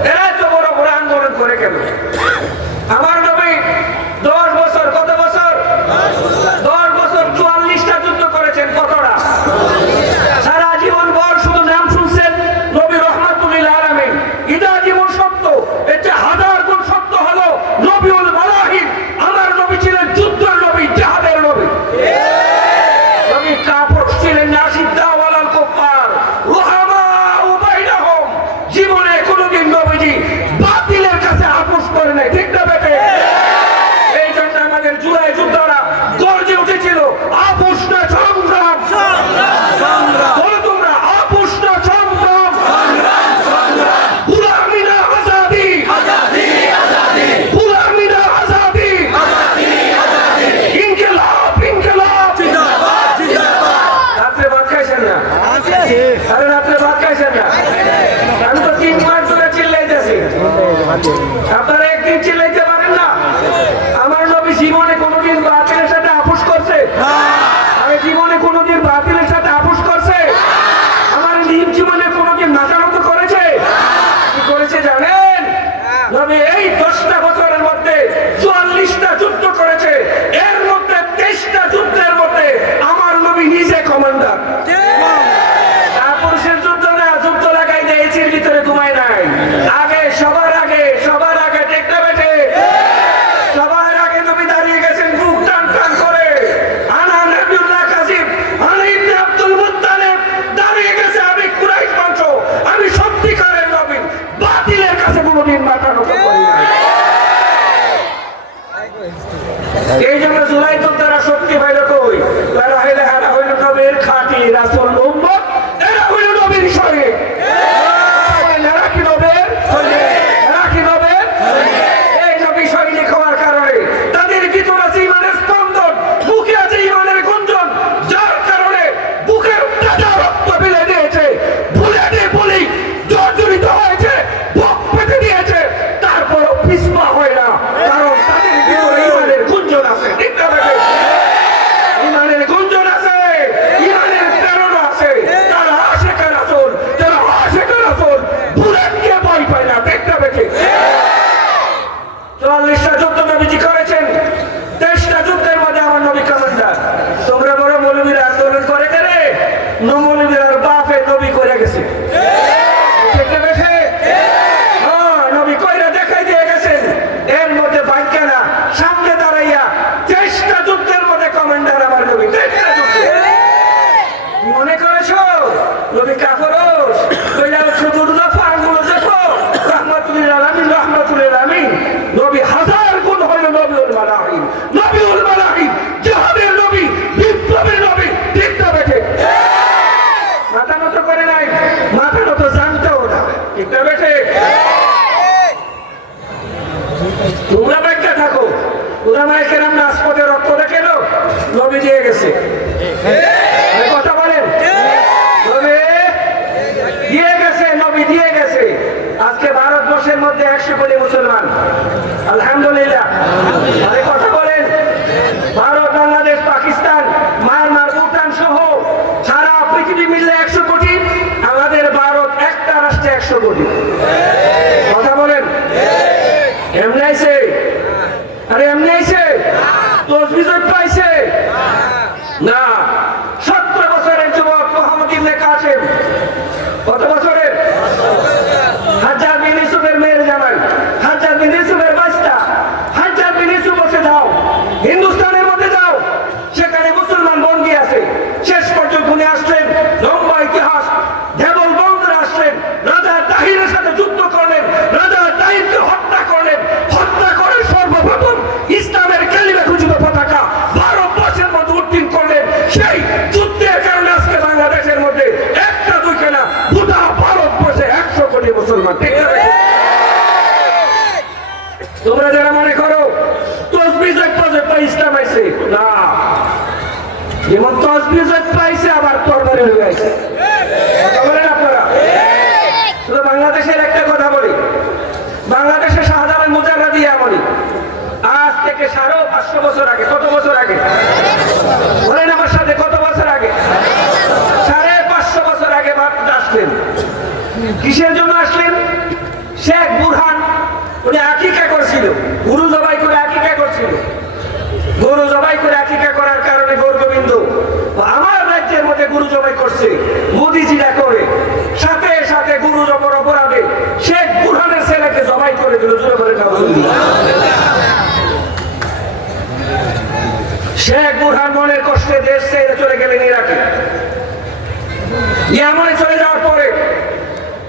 এরা এত বড় বড় আন্দোলন করে কেন? আমার নবী 10 বছর, কত বছর? 10 বছর 44টা যুদ্ধ করেছেন। কতটা? সারা জীবন ভর শুধু নাম শুনছেন নবী রহমাতুল আলামিন। এটা জীবন সত্য, এটা 1000 গুণ সত্য হলো নবীউল মালাহিম। আমার নবী ছিলেন যুদ্ধের নবী, জিহাদের নবী। নবী কাফর ছিলেন না, সিদ্ধা ওয়ালাল কুফার রুহামা বাইনাহুম। জীবনে কোনোদিন নবীজি বাতিলের কাছে আপোষ করে নাই। ঠিক না বেটে? এই জন্য আমাদের জুলাই যোদ্ধারা গর্জে উঠেছিল, আপোষ না সংগ্রাম। বলো তোমরা, আপোষ না সংগ্রাম। গুলামি না আজাদি, গুলামি না আজাদি। ইনকিলাব, ইনকিলাব। রাত্রে ভাত খাইছেন না? আরে রাত্রে ভাত খাইছেন না? আমি তো 3 মাস ধরে চিল্লাইতেছি, আপনারা একদিন চিল্লাইতে পারেন না? আমার নবী জীবনে কোনোদিন বাতিলের সাথে আপোষ করছে? আমি জীবনে কোনোদিন বাতিলের সাথে আপোষ করছে? আমার জীবনে কোনোদিন মাথা নত করেছে? কি করেছে জানেন? নবী এই 10টা বছরের মধ্যে 44টা যুদ্ধ করেছে। এর মধ্যে 23টা যুদ্ধের মধ্যে আমার নবী নিজে কমান্ডার। পুরুষের যুদ্ধ না, যুদ্ধ লাগাই দিয়ে এসির ভিতরে ঘুমায় নাই। আগে সবার আগে ঠিক না বেঠে? সবার আগে নবী দাঁড়িয়ে গেছেন বুক টান টান করে। আনা নবিউল্লাহ কাযিব, আনা ইবনে আব্দুল মুত্তালিব দাঁড়িয়ে গেছে, আমি কুরাইশ বংশ, আমি সত্যিকারের নবী, বাতিলের কাছে কোনোদিন মাথা নত করি নাই। এই জন্য জুলাই যোদ্ধারা শক্তি পাইল কই? এরা হইল নবীর খাঁটি রাসূল উম্মত, এরা হইল নবীর শরীর। এরা কি নবীর? এরা কি নবীর? এই নবী সৈনিক হওয়ার কারণে তাদের ভিতরে আছে ইমানের স্পন্দন, বুকে আছে ইমানের গুঞ্জন, যার কারণে বুকের তাজা রক্ত ফেলে দিয়েছে, বুলেটে বলি জর্জরিত হয়েছে, বুক পেতে দিয়েছে, তারপরও পিছপা হয় না, কারণ তাদের ভিতরে ইমানের গুঞ্জন আছে। ঠিক না বেঠিক? ইমানের গুঞ্জন আছে, ইমানের প্রেরণা আছে। তারা আশিকে রাসূল, যারা আশিকে রাসূল বুলেটকে ভয় পায় না। ঠিক না বেঠিক? 44টা যুদ্ধ নবীজি করেছেন, 23টা যুদ্ধের মধ্যে আমার নবী কমান্ডার। তোমরা বড় মৌলবীরা আন্দোলন করে কেনে? মৌলবীরার বাপে নবী করে গেছে। ঠিক না বেঠিক? হ্যাঁ, নবী কইরা দেখাই দিয়ে গেছেন। এর মধ্যে ভাগ্য না, সামনে দাঁড়াইয়া 23টা যুদ্ধের মধ্যে কমান্ডার আমার নবী। 23টা যুদ্ধে মনে করেছো নবী কাফরস? কইলা শুধু দফা আঙ্গুল দেখো, রাহমাতুল আলামিন, রাহমাতুল আলামিন। নবী 1000 গুণ হইল নবীউল মালাহিম। নবীউল মালাহিম জিহাদের নবী, বিপ্লবের নবী। ঠিক না বেঠিক? মাথা নত করে নাই, মাথা নত জানতেও না। ঠিক না বেঠিক? তোমরা ব্যাখ্যা থাকো, উলামায়ে কেরাম রাজপথে রক্ত দেখেন, নবী দিয়ে গেছে। কথা বলেন, নবী দিয়ে গেছে, নবী দিয়ে গেছে। আজকে ভারতবর্ষের মধ্যে 100 কোটি মুসলমান, আলহামদুলিল্লাহ। আরে কথা বলেন, ভারত, বাংলাদেশ, পাকিস্তান, মায়ানমার, ভুটান সহ সারা পৃথিবী মিললে 100 কোটি। আমাদের ভারত একটা রাষ্ট্রে 100 কোটি। কথা বলেন, এমনি আইছে? আরে এমনি আইছে? তসবিহ পাইছে না? 17 বছরের যুবক মোহাম্মদ ইবনে তোমরা যারা মনে করো তসবিহ জপা ইসলাম আইছে, না, যেমন তসবিহ পাইছে আবার তরবারি হয়ে গেছে। কথা বলেন আপনারা? শুধু বাংলাদেশের একটা কথা বলি, বাংলাদেশে শাহজালাল মুজাররাদি আমলি আজ থেকে 550 বছর আগে, কত বছর আগে বলেন আমার সাথে, কত বছর আগে? 550 বছর আগে আসলেন। কিসের জন্য আসলেন? শেখ বুরহান উনি আকিকা করছিল, গরু জবাই করে আকিকা করছিল। গরু জবাই করে আকিকা করার কারণে গৌরগোবিন্দ আমার রাজ্যের মধ্যে গরু জবাই করছে, মোদিজিরা করে সাথে সাথে গরু জবার অপরাধে শেখ বুরহানের ছেলেকে জবাই করে দিল। জোরে বলে শেখ বুরহান মনের কষ্টে দেশ ছেড়ে চলে গেলেন ইরাকে। ইয়ামনে চলে যাওয়ার পরে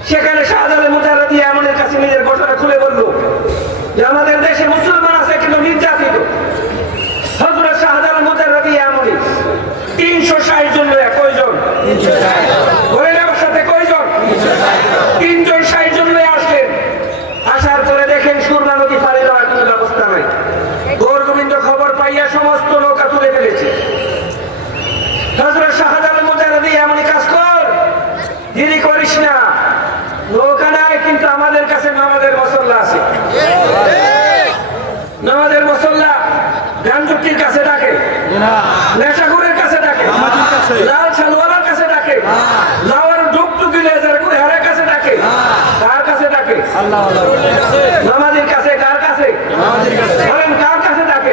সেখানে শাহজালাল মুজাররাদি ইয়ামনের কাছে নিজের ঘটনা খুলে বলল যে আমাদের দেশে মুসলমান আছে কিন্তু নির্যাতিত। হযরত শাহজালাল মুজাররাদি ইয়ামনি 360 জন লয়া, কয়জন? বলেন আমার সাথে, কয়জন? 360 জন লয়া আসলেন। আসার পরে দেখেন সুরমা নদী পাড়ি দেওয়ার কোনো ব্যবস্থা নাই। গৌরগোবিন্দ খবর পাইয়া সমস্ত নৌকা তুলে ফেলেছে। হযরত শাহজালাল মুজাররাদি ইয়ামনি কাজ কর, দেরি করিস না, নৌকা নাই কিন্তু আমাদের কাছে নামাজের মুসল্লা আছে। নামাজের মুসল্লা গাঞ্জুকির কাছে ডাকে, নেশাখোরের কাছে ডাকে, লাল ছালওয়ালার কাছে ডাকে, লাওয়ার ডুকটুকি লেজার করে হারের কাছে ডাকে। কার কাছে ডাকে? নামাজের কাছে। কার কাছে? বলেন কার কাছে ডাকে?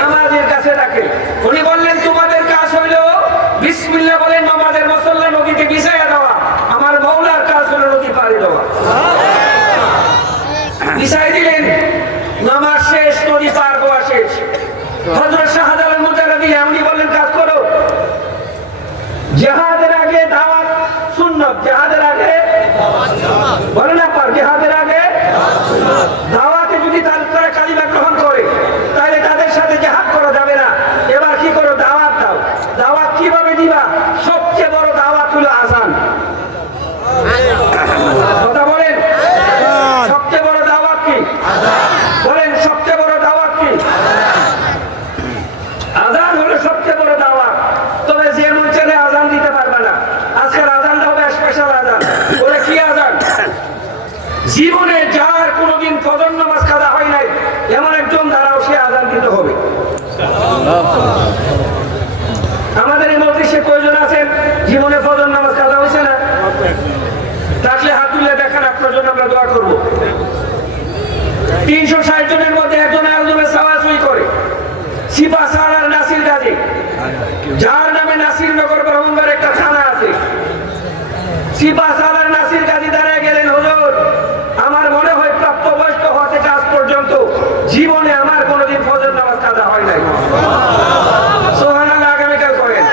নামাজের কাছে ডাকে। উনি বললেন তোমাদের কাজ হইল বিসমিল্লাহ বলে নামাজের মুসল্লা নদীতে বিছাইয়া দেওয়া, আমার মাওলার কাজ হলো নদী পাড়ি দেওয়া। বিছাই দিলেন, নামাজ শেষ, নদী পার হওয়া শেষ। হযরত শাহজালাল মুজাররাদি আমনি বললেন কাজ করো, জিহাদের আগে দাওয়াত সুন্নাত, জিহাদের আগে বলেন না পার, জিহাদের আগে দাওয়াতে যদি তারা কালিমা গ্রহণ করে তাহলে তাদের সাথে জিহাদ করা যাবে না। এবার কি করো? দাওয়াত দাও। দাওয়াত কিভাবে দিবা? সবচেয়ে বড় দাওয়াত হলো আযান। কথা বলেন, সবচেয়ে বড় দাওয়াত কি? বলেন সবচেয়ে বড় দাওয়াত কি? আযান হলো সবচেয়ে বড় দাওয়াত। তবে যে মন চাইলে আযান দিতে পারবে না। আজকের আযানটা হবে স্পেশাল আযান। ওরে কি আযান? জীবনে যার কোনোদিন ফজর নামাজ কাজা হয় নাই এমন একজন দ্বারাও সে আযান দিতে হবে। আমাদের এই মজলিসে কয়জন আছেন জীবনে ফজর নামাজ কাজা হয়েছে না? থাকলে হাত তুলে দেখেন, আপনার জন্য আমরা দোয়া করবো। 360 জনের মধ্যে একজন আরেকজনের সাওয়াসুই করে। সিপাহসালার আর নাসির গাজী, যার নামে নাসিরনগর ব্রাহ্মণবাড়ির একটা থানা আছে, সিপাহসালার নাসির গাজী দাঁড়ায় গেলেন, হুজুর আমার মনে হয় প্রাপ্তবয়স্ক হওয়া থেকে আজ পর্যন্ত জীবনে আমার কোনোদিন ফজর নামাজ কাজা হয় নাই। সুবহানাল্লাহ, আগামীকাল করেন।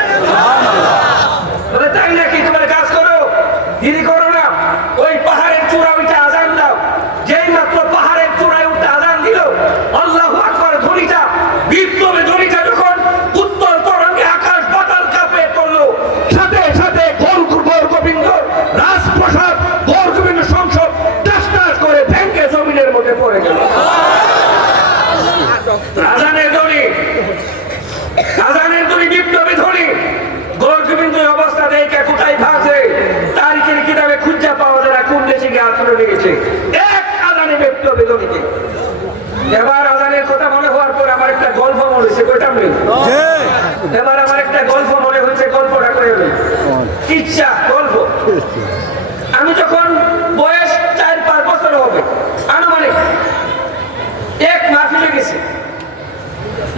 বলে তাই নাকি? তোমার কাজ করো, দেরি করো না, ওই পাহাড়ের চূড়া উঠে আযান দাও। যেই মাত্র পাহাড়ের চূড়ায় উঠে আযান দিল, আল্লাহু আকবার ধ্বনিটা, বিপ্লবী ধ্বনিটা যখন উত্তর তরঙ্গে আকাশ বাতাল কাঁপে পড়লো, সাথে সাথে গৌরগোবিন্দ রাজপ্রাসাদ, গৌরগোবিন্দ সংসদ টাস টাস করে ভেঙে জমিনের মধ্যে পড়ে গেল। আযানের ধ্বনি, আযানের ধ্বনি, বিপ্লবী ধ্বনি। গৌরগোবিন্দ অবস্থা দেখে কোথায় ভাসে তারিখের কিতাবে খুঁজে পাওয়া যায় না কোন দেশে গিয়ে আশ্রয় নিয়েছে এক আযানে বিপ্লবী ধ্বনিতে। এবার আযানের কথা মনে হওয়ার পর আমার একটা গল্প মনে হয়েছে, কইতাম নেই। এবার আমার একটা গল্প মনে হয়েছে, গল্পটা করে নেই। ইচ্ছা গল্প। আমি যখন বয়স 4-5 বছর হবে আনুমানিক, এক মাহফিলে গেছি।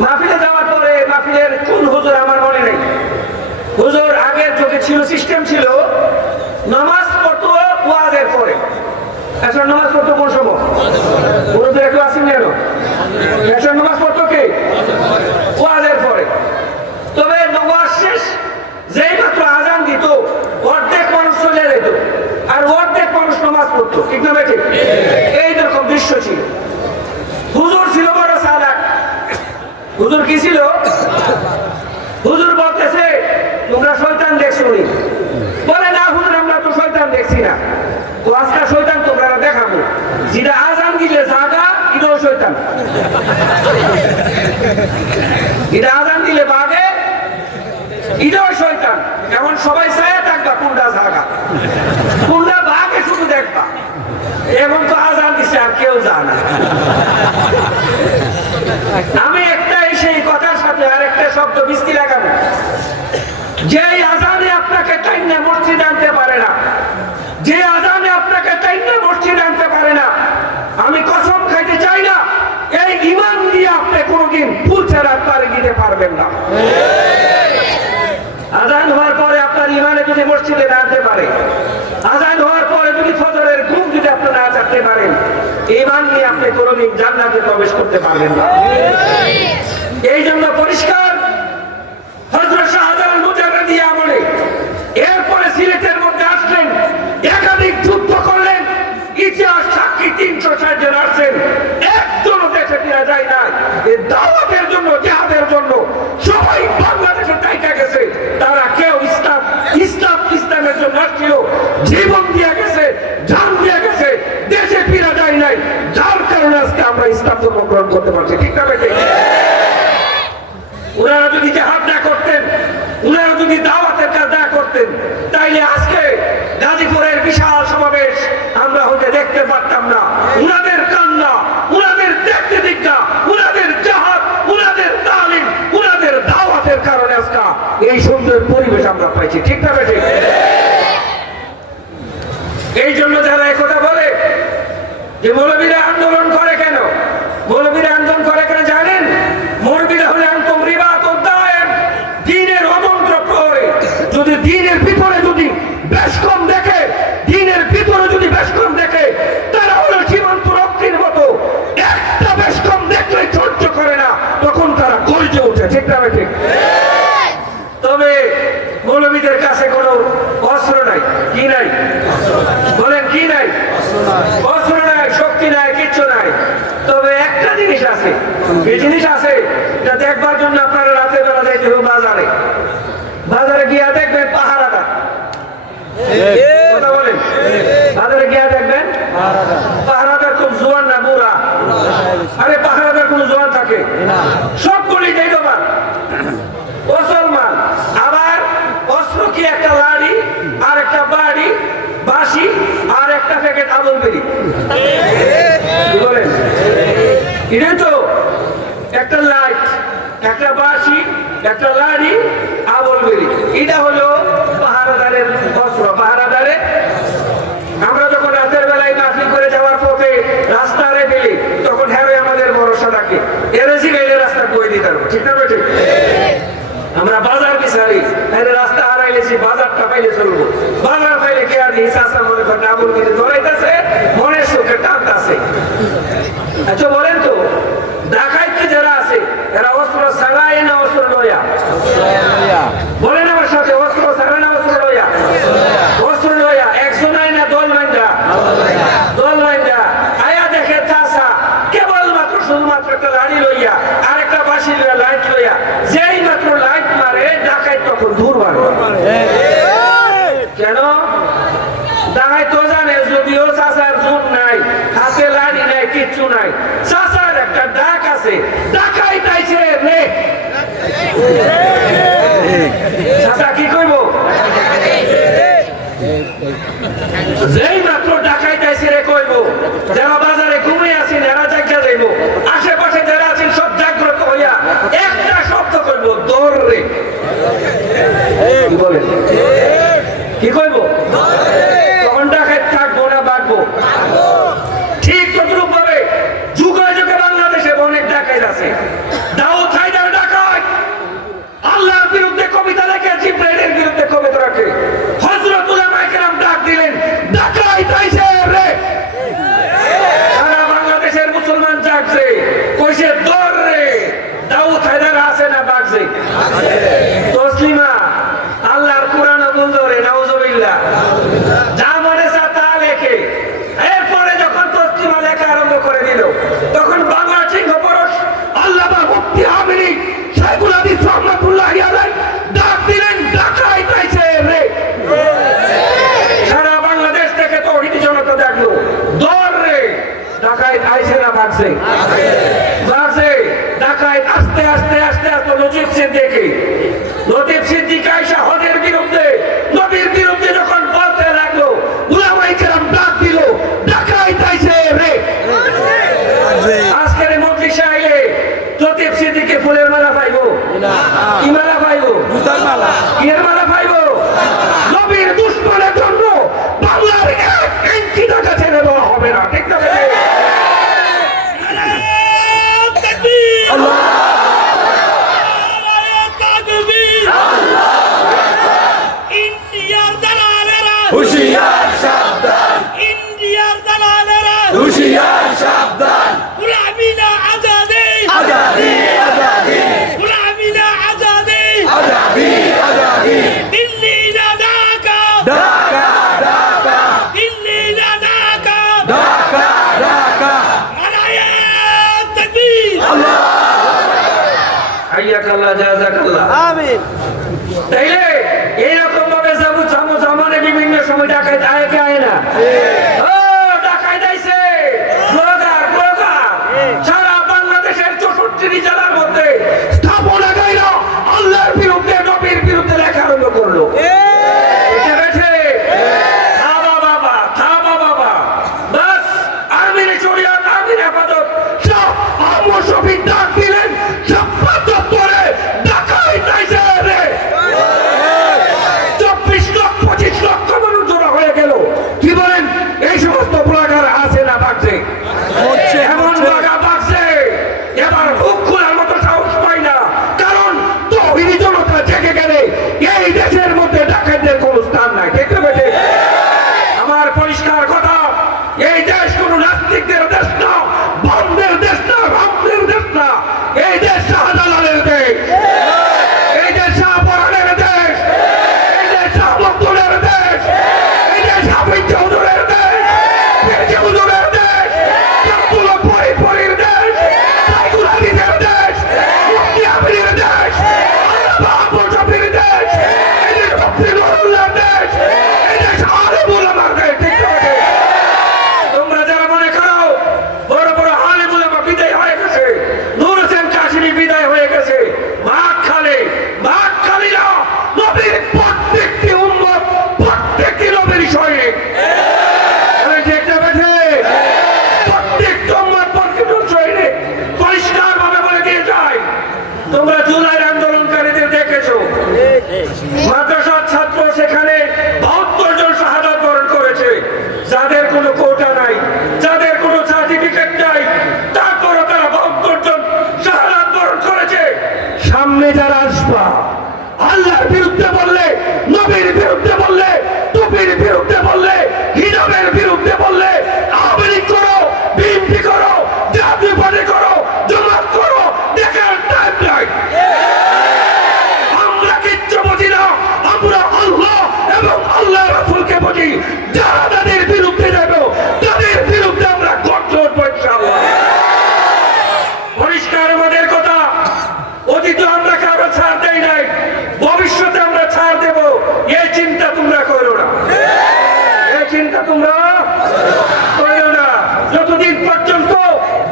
মাহফিলে যাওয়ার পরে মাহফিলের কোন হুজুর আমার মনে নেই। হুজুর আগের যুগে ছিল, সিস্টেম ছিল নামাজ পড়তো ওয়াজের পরে। এখন নামাজ পড়তো কোন সময়? হুজুর একটু আসেন কেন? এখন নামাজ পড়তো কে? ওয়াজের পরে। তবে ওয়াজ শেষ, যেই মাত্র আযান দিত অর্ধেক মানুষ চলে যেত আর অর্ধেক মানুষ নামাজ পড়তো। ঠিক না বেঠিক? এইরকম দৃশ্য ছিল। হুজুর ছিল বড় সালাক। হুজুর কি ছিল? হুজুর বলতেছে তোমরা শয়তান দেখছো নি? বলে না হুজুর আমরা তো শয়তান দেখছি না। তো আজকাল শয়তান তোমরা শয়তান। এটা আজান দিলে বাগে, এটাও শয়তান। এখন সবাই ছায়া থাকবা কোনটা জায়গা, কোনটা বাগে শুধু দেখবা। এখন তো আজান দিছে আর কেউ জানা। আমি একটাই সেই কথার সাথে আর একটা শব্দ মিস্তি লাগাবো, যে আজানে আপনাকে টাইনে মসজিদ আনতে পারে না, যে আজানে আপনাকে টাইনে মসজিদ আনতে পারে না, আমি কসম খাইতে চাই না এই ঈমান দিয়ে আপনি কোনোদিন ফুল ছাড়া পারে দিতে পারবেন না। আজান হওয়ার পরে আপনার ঈমানে যদি মসজিদে না আনতে পারে, আজান হওয়ার পরে যদি ফজরের ঘুম যদি আপনি না চাটতে পারেন, ঈমান নিয়ে আপনি কোনোদিন জান্নাতে প্রবেশ করতে পারবেন না। এই জন্য পরিষ্কার হযরত শাহজালাল মুজাদ্দিদি আমলে এরপরে সিলেটের মধ্যে আসলেন, একাধিক যুদ্ধ করলেন, ইতিহাস সাক্ষী 360 জন আসছেন, একজনও দেশে ফিরে যায় নাই। এই দাওয়াতের জন্য, জিহাদের জন্য সবাই বাংলাদেশে টাইকা গেছে। তারা কেউ ইসলামের জন্য আসছিল, জীবন দিয়ে গেছে, জান দিয়ে গেছে, দেশে ফিরে যায় নাই। যার কারণে আজকে আমরা ইসলাম ধর্ম গ্রহণ করতে পারছি। ঠিক না বেঠিক? ওনারা যদি জিহাদ না করতেন, ওনারা যদি দাওয়াতের কাজ না করতেন, তাইলে আজকে গাজীপুরের বিশাল সমাবেশ আমরা হতে দেখতে পারতাম না। উনাদের কান্না, উনাদের দেখতে দিকটা, উনাদের জাহাদ, উনাদের তালিম, উনাদের দাওয়াতের কারণে আজকে এই সুন্দর পরিবেশ আমরা পাইছি। ঠিক না বেঠিক? এই জন্য যারা একথা বলে যে মৌলবীরা আন্দোলন করে কেন, মৌলবীরা আন্দোলন করে কেন জানেন? মৌলবীরা হলে আন্তম রিবাত উদ্দায়েন, দ্বীনের অতন্ত্র প্রহরী। যদি দ্বীনের ভিতরে যদি বেশকম দেখে, দ্বীনের ভিতরে যদি বেশকম দেখে, তারা হলো সীমান্ত রক্ষীর মতো। একটা বেশকম দেখলে সহ্য করে না, তখন তারা গর্জে ওঠে। ঠিক না ঠিক? তবে মৌলবীদের কাছে কোনো অস্ত্র নাই। কি নাই বলেন? কি নাই? অস্ত্র নাই, শক্তি নাই, কিচ্ছু নাই। তবে একটা জিনিস আছে, এই জিনিস আছে, এটা দেখবার জন্য আপনারা রাতের বেলা যাইতে হবে বাজারে। বাজারে গিয়া দেখবেন পাহারাদার। কথা বলেন? বাজারে গিয়া দেখবেন পাহারাদার খুব জোয়ান না বুড়া? আরে পাহারাদার কোন জোয়ান থাকে? সবগুলি যাই দেবা মুসলমান। আবার অস্ত্র কি? একটা লাড়ি, আর একটা বাড়ি, বাঁশি, আর একটা প্যাকেট আবল বেরি। কি বলেন? এটাই তো একটা লাইট, একটা বাঁশি, একটা লাড়ি, আবল বেরি। এটা হলো পাহারাদারের অস্ত্র। পাহারাদারে আমরা যখন রাতের বেলায় মাহফিল করে যাওয়ার পথে রাস্তারে গেলে তখন হ্যাঁ আমাদের ভরসা রাখে, এরেজি গেলে রাস্তা বই দিতে পারবো। ঠিক না বেঠিক? আমরা বাজার বিচারি, রাস্তা হারাইলেছি, বাজারটা পাইলে চলবো। বাজার পাইলে কে আর হিসাব মনে করেন আবুল কিন্তু ধরাইতেছে, মনের সুখে টানতেছে। আচ্ছা বলেন তো, ডাকাইতে যারা আছে এরা অস্ত্র ছাড়াই না অস্ত্র লয়া? বলেন আমার সাথে, অস্ত্র ছাড়া না অস্ত্র লয়া? অস্ত্র লয়া। একজন নাই না দল মাইন্দা? দল মাইন্দা আয়া দেখে চাষা কেবলমাত্র শুধুমাত্র একটা লাড়ি লইয়া আর একটা বাঁশি লইয়া, লাইট লইয়া, যেই মাত্র লাইট মারে ডাকাইত তখন দূর মারে। কেন? ডাকাই তো জানে যদিও চাষার জোর নাই, হাতে লাড়ি নাই, কিচ্ছু নাই, চাষার একটা ডাক আছে, ডাকাই তাইছে রে। চাষা কি কইব? যেই মাত্র ডাকাই তাইছে রে কইব। যারা বাজারে ঘুমিয়ে আছেন এরা জায়গা যাইব, আশেপাশে যারা আছেন সব জাগ্রত হইয়া একটা শব্দ কইব, দৌড় রে। কি বলেন? কি কইব? তখন ডাকাই থাকবো না বাঁচবো? ঠিক ততটুকু ভাবে যুগে যুগে বাংলাদেশে অনেক ডাকাই আছে। দাউদ হায়দার ডাকাই, বাড়ছে বাড়ছে। ঢাকায় আস্তে আস্তে আস্তে আস্তে লতিফ সিদ্দিকী লতিফ সিদ্দিক আয়েশা হজের বিরুদ্ধে নবীর বিরুদ্ধে যখন বলতে লাগলো, উলামায়ে কেরাম ডাক দিল, ঢাকায় তাইছে রে। আজকের এই মজলিসে আইলে লতিফ সিদ্দিকী ফুলের মালা পাইবো, কি মালা পাইবো? কিয়ের মালা পাইবো? নবীর দুশ্মনের জন্য বাংলার 1 ইঞ্চি টাকা ছেড়ে দেওয়া হবে না, ঠিক না? হুশিয়ার সাবধান, ইন্ডিয়ার দালালেরা হুশিয়ার সাবধান, গুলামিনা আজাদি আজাদি আজাদি, গুলামিনা আজাদি আজাদি আজাদি, দিল্লি না ঢাকা ঢাকা ঢাকা, দিল্লি না ঢাকা ঢাকা ঢাকা, নারায়ে তাকবীর, আল্লাহ হাইয়াকাল্লাহ জাযাকাল্লাহ, আমিন। তাইলে এইরকম ভাবে যাবো জামানে বিভিন্ন সময় ঢাকায় আয় কে আয় না? ও ঢাকায় যাইছে ব্লগার সারা বাংলাদেশের 64 জেলার মধ্যে স্থাপনা গাইল আল্লাহর বিরুদ্ধে নবীর বিরুদ্ধে লেখা আরম্ভ করলো। এটা বেঠে থামা বাবা, থামা বাবা, বাস আমির শরীয়ত আমির হেফাজত সব আমর শফিক ডাক দিলেন, সব পাথর ধরে ঢাকায় যাইছে রে। 24 লক্ষ 25 লক্ষ মানুষ জড়ো হয়ে গেল। কি বলেন? এই সমস্ত ব্লগার আছে না বাড়ছে? এমন ব্লগার বাড়ছে এবার মুখ খোলার মতো সাহস পাই না, কারণ তৌহিদি জনতা জেগে গেলে এই দেশের মধ্যে ডাকাতদের কোনো স্থান নাই, ঠিক না বেটে? আমার পরিষ্কার কথা, এই দেশ কোনো নাস্তিকদের দেশ না, বন্ধের দেশ না, রামদের দেশ না, এই দেশ শাহজালালের দেশ, এই দেশ শাহপরানের দেশ, এই দেশ শাহমুদ্দুলের দেশ, এই দেশ হাফিজ চৌধুরীর দেশ, ফিরজি হুজুরের দেশ, আব্দুল পরির দেশ, সাইদুল হাদিসের দেশ, মুফতি আমিরের দেশ, আল্লামা আবু জাফরের দেশ, এই দেশ মুফতি নুরুল্লাহর দেশ, এই দেশ আলেম উলামার দেশ, ঠিক না বেটে? তোমরা যারা মনে করো বড় বড় আলেম উলামা বিদায় হয়ে গেছে, নূর হোসেন কাশিমি বিদায় হয়ে গেছে, ভাগ খালিরা নবীর প্রত্যেকটি উম্মত, প্রত্যেকটি নবীর সৈনিক। আরে ঠিক না বেঠে? প্রত্যেকটি উম্মত প্রত্যেকটি সৈনিক। পরিষ্কারভাবে বলে দিয়ে যায়, তোমরা জুলাইয়ের আন্দোলনকারীদের দেখেছো, মাদ্রাসার ছাত্র সেখানে 72 জন শাহাদাত বরণ করেছে, যাদের কোনো কোটা নাই, যাদের কোনো সার্টিফিকেট নাই, তারপরও তারা 72 জন শাহাদাত বরণ করেছে। সামনে যারা আসবা, আল্লাহর বিরুদ্ধে বললে, নবীর বিরুদ্ধে বললে, টুপির বিরুদ্ধে বললে, হিজাবের বিরুদ্ধে বললে, আওয়ামী লীগ করো, বিএনপি করো, জাতীয় পার্টি করো, জামাত করো, দেখার টাইম নাই। আমরা কিচ্ছু বুঝি না, আমরা আল্লাহ এবং আল্লাহ রাসূলকে বুঝি। যারা তাদের বিরুদ্ধে যাবে, তাদের বিরুদ্ধে আমরা কঠোর উঠবো ইনশাআল্লাহ। পরিষ্কার আমাদের কথা, অতীত আমরা কারো ছাড় দেই নাই, ভবিষ্যতে আমরা ছাড় দেব, এই চিন্তা তোমরা করো না, এই চিন্তা তোমরা করো না। যতদিন পর্যন্ত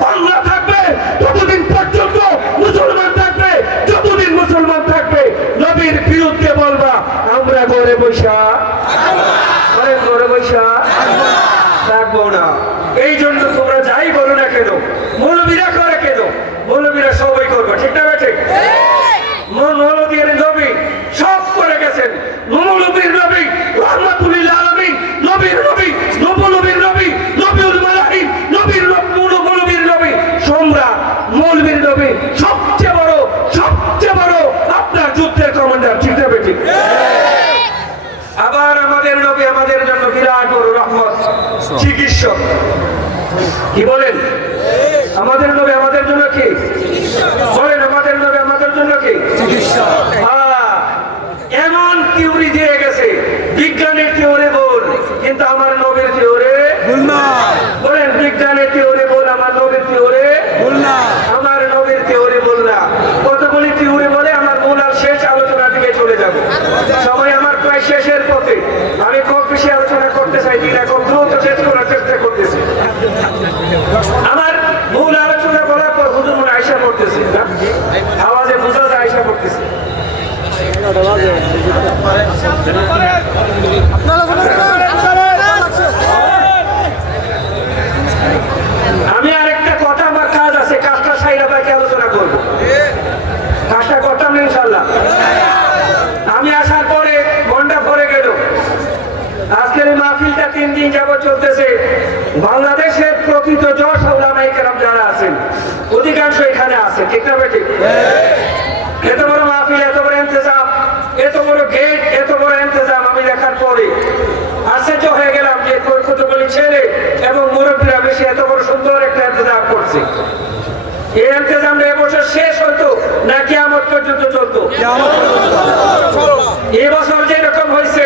বাংলা থাকবে, ততদিন পর্যন্ত মুসলমান থাকবে, যতদিন মুসলমান থাকবে নবীর বিরুদ্ধে বলবা, আমরা ঘরে বৈশা থাকবো না। এই জন্য তোমরা যাই বলো না কেন, মৌলবীরা করে কেন, মৌলবীরা সবাই করবে, ঠিক না বেঠিক? মৌলবীর নবী সব করে গেছেন, মৌলবীর নবী রহমাতুল্লিল আলামিন, নবীর নবী, নবীর নবী, নবীউল মালাইক, নবীর মৌলবীর নবী সম্রাট, মৌলবীর নবী সবচেয়ে বড় আপনার যুদ্ধের কমান্ডার, ঠিক না বেঠিক? আবার আমাদের নবী আমাদের জন্য বিরাট বড় রহমত, চিকিৎসক। কি বলেন? আমাদের নবী আমাদের জন্য কি বলেন? আমাদের নবী আমাদের জন্য কি? এমন থিওরি দিয়ে গেছে, বিজ্ঞানের থিওরি বল, কিন্তু আমার নবীর থিওরি বলেন। বিজ্ঞানের থিওরি বল, আমার নবীর থিওরি বল না, আমার নবীর থিওরি বল না। কতগুলি থিওরি বলে, আমার মূল আর শেষ আলোচনার দিকে চলে যাব। সময় আমার প্রায় শেষের পথে, আমি খুব বেশি আলোচনা করতে চাই না, খুব দ্রুত শেষ করার চেষ্টা করতেছি। আমার মূল বাংলাদেশের প্রকৃত যশ উলামায়ে কেরাম যারা আছেন অধিকাংশ এখানে আছে, ঠিক না বেঠিক? এত বড় মাহফিল, এত বড় ইন্তজাম, এত বড় গেট, এত বড় ইন্তজাম আমি দেখার পরে আশ্চর্য হয়ে গেলাম যে কতগুলি ছেলে এবং মুরব্বীরা বেশি এত বড় সুন্দর একটা ইন্তজাম করছে। এই ইন্তজামটা এবছর শেষ হতো না কিয়ামত পর্যন্ত চলতো? এবছর যেরকম হয়েছে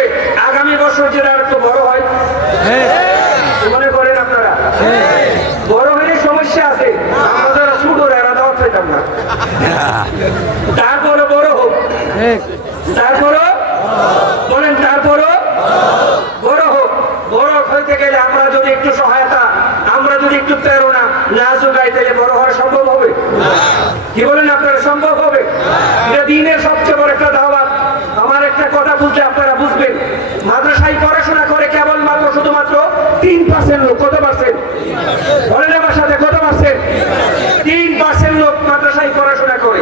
আগামী বছর যেটা আর একটু বড় হয় মনে করেন আপনারা? বড় হলে সমস্যা আছে, আমরা যারা ছোট এরা দাওয়াত পেতাম না। তারপরও বড় হোক, তারপরও বলেন, তারপরও বড় হোক। বড় হইতে গেলে আমরা যদি একটু সহায়তা, আমরা যদি একটু প্রেরণা না যোগাই তাহলে বড় হওয়া সম্ভব হবে? কি বলেন আপনারা, সম্ভব হবে? এটা দিনের সবচেয়ে বড় একটা দাওয়াত। আমার একটা কথা বুঝলে আপনারা বুঝবেন, মাদ্রাসায় পড়াশোনা করে কেবলমাত্র শুধুমাত্র 3% লোক। কত পার্সেন্ট? বলেন আমার সাথে, কত পার্সেন্ট? 3% লোক মাদ্রাসায় পড়াশোনা করে,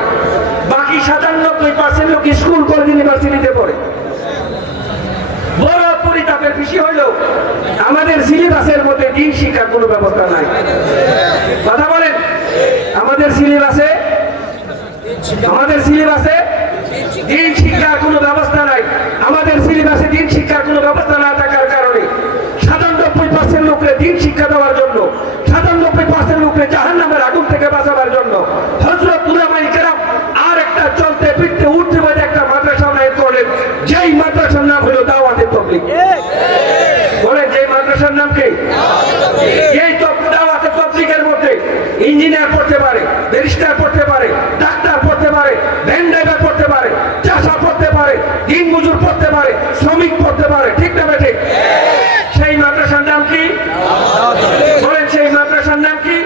বাকি 97% লোক স্কুল কলেজ ইউনিভার্সিটিতে পড়ে। বড় পরিতাপের বিষয় হইল আমাদের সিলেবাসের মধ্যে দিন শিক্ষার কোনো ব্যবস্থা নাই। কথা বলেন, আমাদের সিলেবাসে দিন শিক্ষার কোনো ব্যবস্থা নাই। আমাদের সিলেবাসে দিন শিক্ষার কোনো ব্যবস্থা না থাকার কারণে 97% লোককে দিন শিক্ষা দেওয়ার জন্য, 97% লোককে জাহান্নামের আগুন থেকে বাঁচাবার জন্য হযরত উলামায়ে কেরাম আর একটা চলতে ফিরতে উঠতে বসে একটা মাদ্রাসা নায়েব করলেন, যেই মাদ্রাসার নাম হলো দাওয়াতে তাবলীগ। বলেন, যেই মাদ্রাসার নাম কি? এই দাওয়াতে তাবলীগের মধ্যে ইঞ্জিনিয়ার পড়তে পারে, ব্যারিস্টার পড়তে পারে, ডাক্তার পড়তে পারে, ভ্যান ড্রাইভার পড়তে পারে, চাষা পড়তে পারে, দিন মজুর পড়তে পারে, শ্রমিক পড়তে পারে, ঠিক না বেঠিক? সেই মাদ্রাসার নাম কি? বলেন, সেই মাদ্রাসার নাম কি?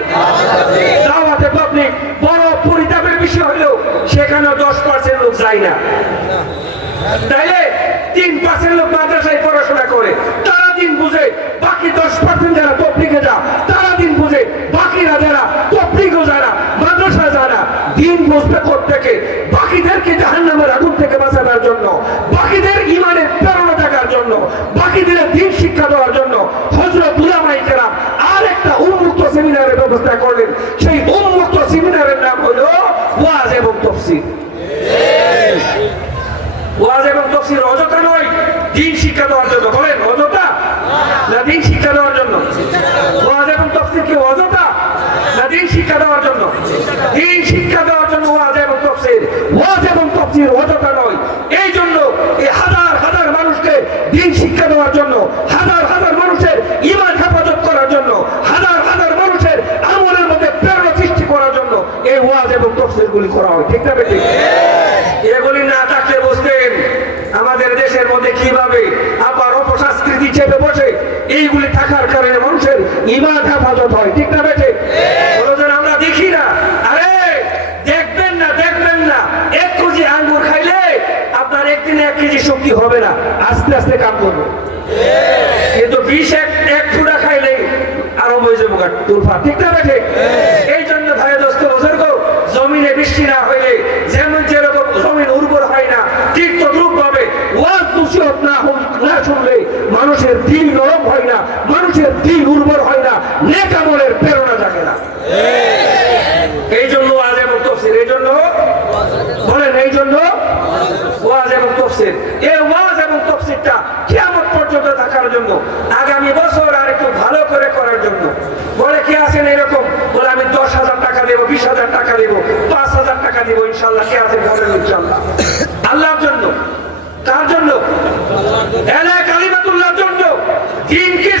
দাওয়াতে তাবলীগ। বড় পরিতাপের বিষয় হলো সেখানে 10% লোক যায় না। তাইলে 3% লোক মাদ্রাসায় পড়াশোনা করে, তারা দিন বুঝে। বাকি 10% যারা তাবলীগে যা, তারা দিন বুঝে। বাকিরা যারা তাবলীগও যারা মাদ্রাসা যারা দিন বুঝবে কোত্থেকে? বাকিদেরকে জাহান্নামের আগুন থেকে বাঁচানোর জন্য, বাকিদের ঈমানের প্রেরণা থাকার জন্য, বাকিদের দিন শিক্ষা দেওয়ার জন্য হযরত উলামায়ে কেরাম আর একটা উন্মুক্ত সেমিনারের ব্যবস্থা করলেন। সেই উন্মুক্ত সেমিনারের নাম হলো ওয়াজ এবং তাফসীর। ওয়াজ এবং তাফসীর অযথা নয়, দিন শিক্ষা দেওয়ার জন্য। বলেন, অযথা না দিন শিক্ষা দেওয়ার জন্য? ওয়াজ এবং তাফসীর কি অযথা না দিন শিক্ষা দেওয়ার জন্য? দিন শিক্ষা দেওয়ার জন্য ওয়াজ এবং তাফসীর। ওয়াজ এবং তাফসীর অযথা নয়। এই জন্য এই হাজার হাজার মানুষকে দিন শিক্ষা দেওয়ার জন্য, হাজার হাজার মানুষের ঈমান হেফাজত করার জন্য, হাজার হাজার মানুষের আমলের মধ্যে প্রেরণা সৃষ্টি করার জন্য এই ওয়াজ এবং তাফসীর গুলি করা হয়, ঠিক না বেঠিক? এগুলি না থাকলে বুঝতেন আমাদের দেশের মধ্যে কিভাবে আবার অপসংস্কৃতি চেপে বসে। এইগুলি থাকার কারণে মানুষের ঈমান হেফাজত হয়, ঠিক না বেঠিক? আমরা দেখি না। আরে দেখবেন না, দেখবেন না, 1 কেজি আঙ্গুর খাইলে আপনার একদিনে 1 কেজি শক্তি হবে না, আস্তে আস্তে কাম করবে। কিন্তু 20 এক ফুটা খাইলে আরো বই যাবো তুলফা, ঠিক না বেঠিক? এই জন্য ভাই দোস্ত বুজুর্গ, জমিনে বৃষ্টি না হইলে যেমন যেরকম জমিন উর্বর হয় না, ঠিক তদ্রুপ ভাবে ওয়াজ নসিহত না শুনলে মানুষের দিল নরম হয় না, মানুষের দিল উর্বর হয় না, নেক আমলের প্রেরণা জাগে না। এই জন্য ওয়াজ এবং তাফসীর, এই জন্য বলেন, এই জন্য ওয়াজ এবং তাফসীর। এই ওয়াজ এবং তাফসীরটা কিয়ামত পর্যন্ত থাকার জন্য, আগামী বছর আর একটু ভালো করে করার জন্য। বলে কে আছেন এরকম? বলে আমি 10,000 টাকা দেবো, 20,000 টাকা দেবো, 5,000 টাকা দেবো, ইনশাল্লাহ। কে আছেন? বলেন ইনশাল্লাহ। আল্লাহর জন্য। কার জন্য? এলা কালিমাতুল্লাহর জন্য। দিনকে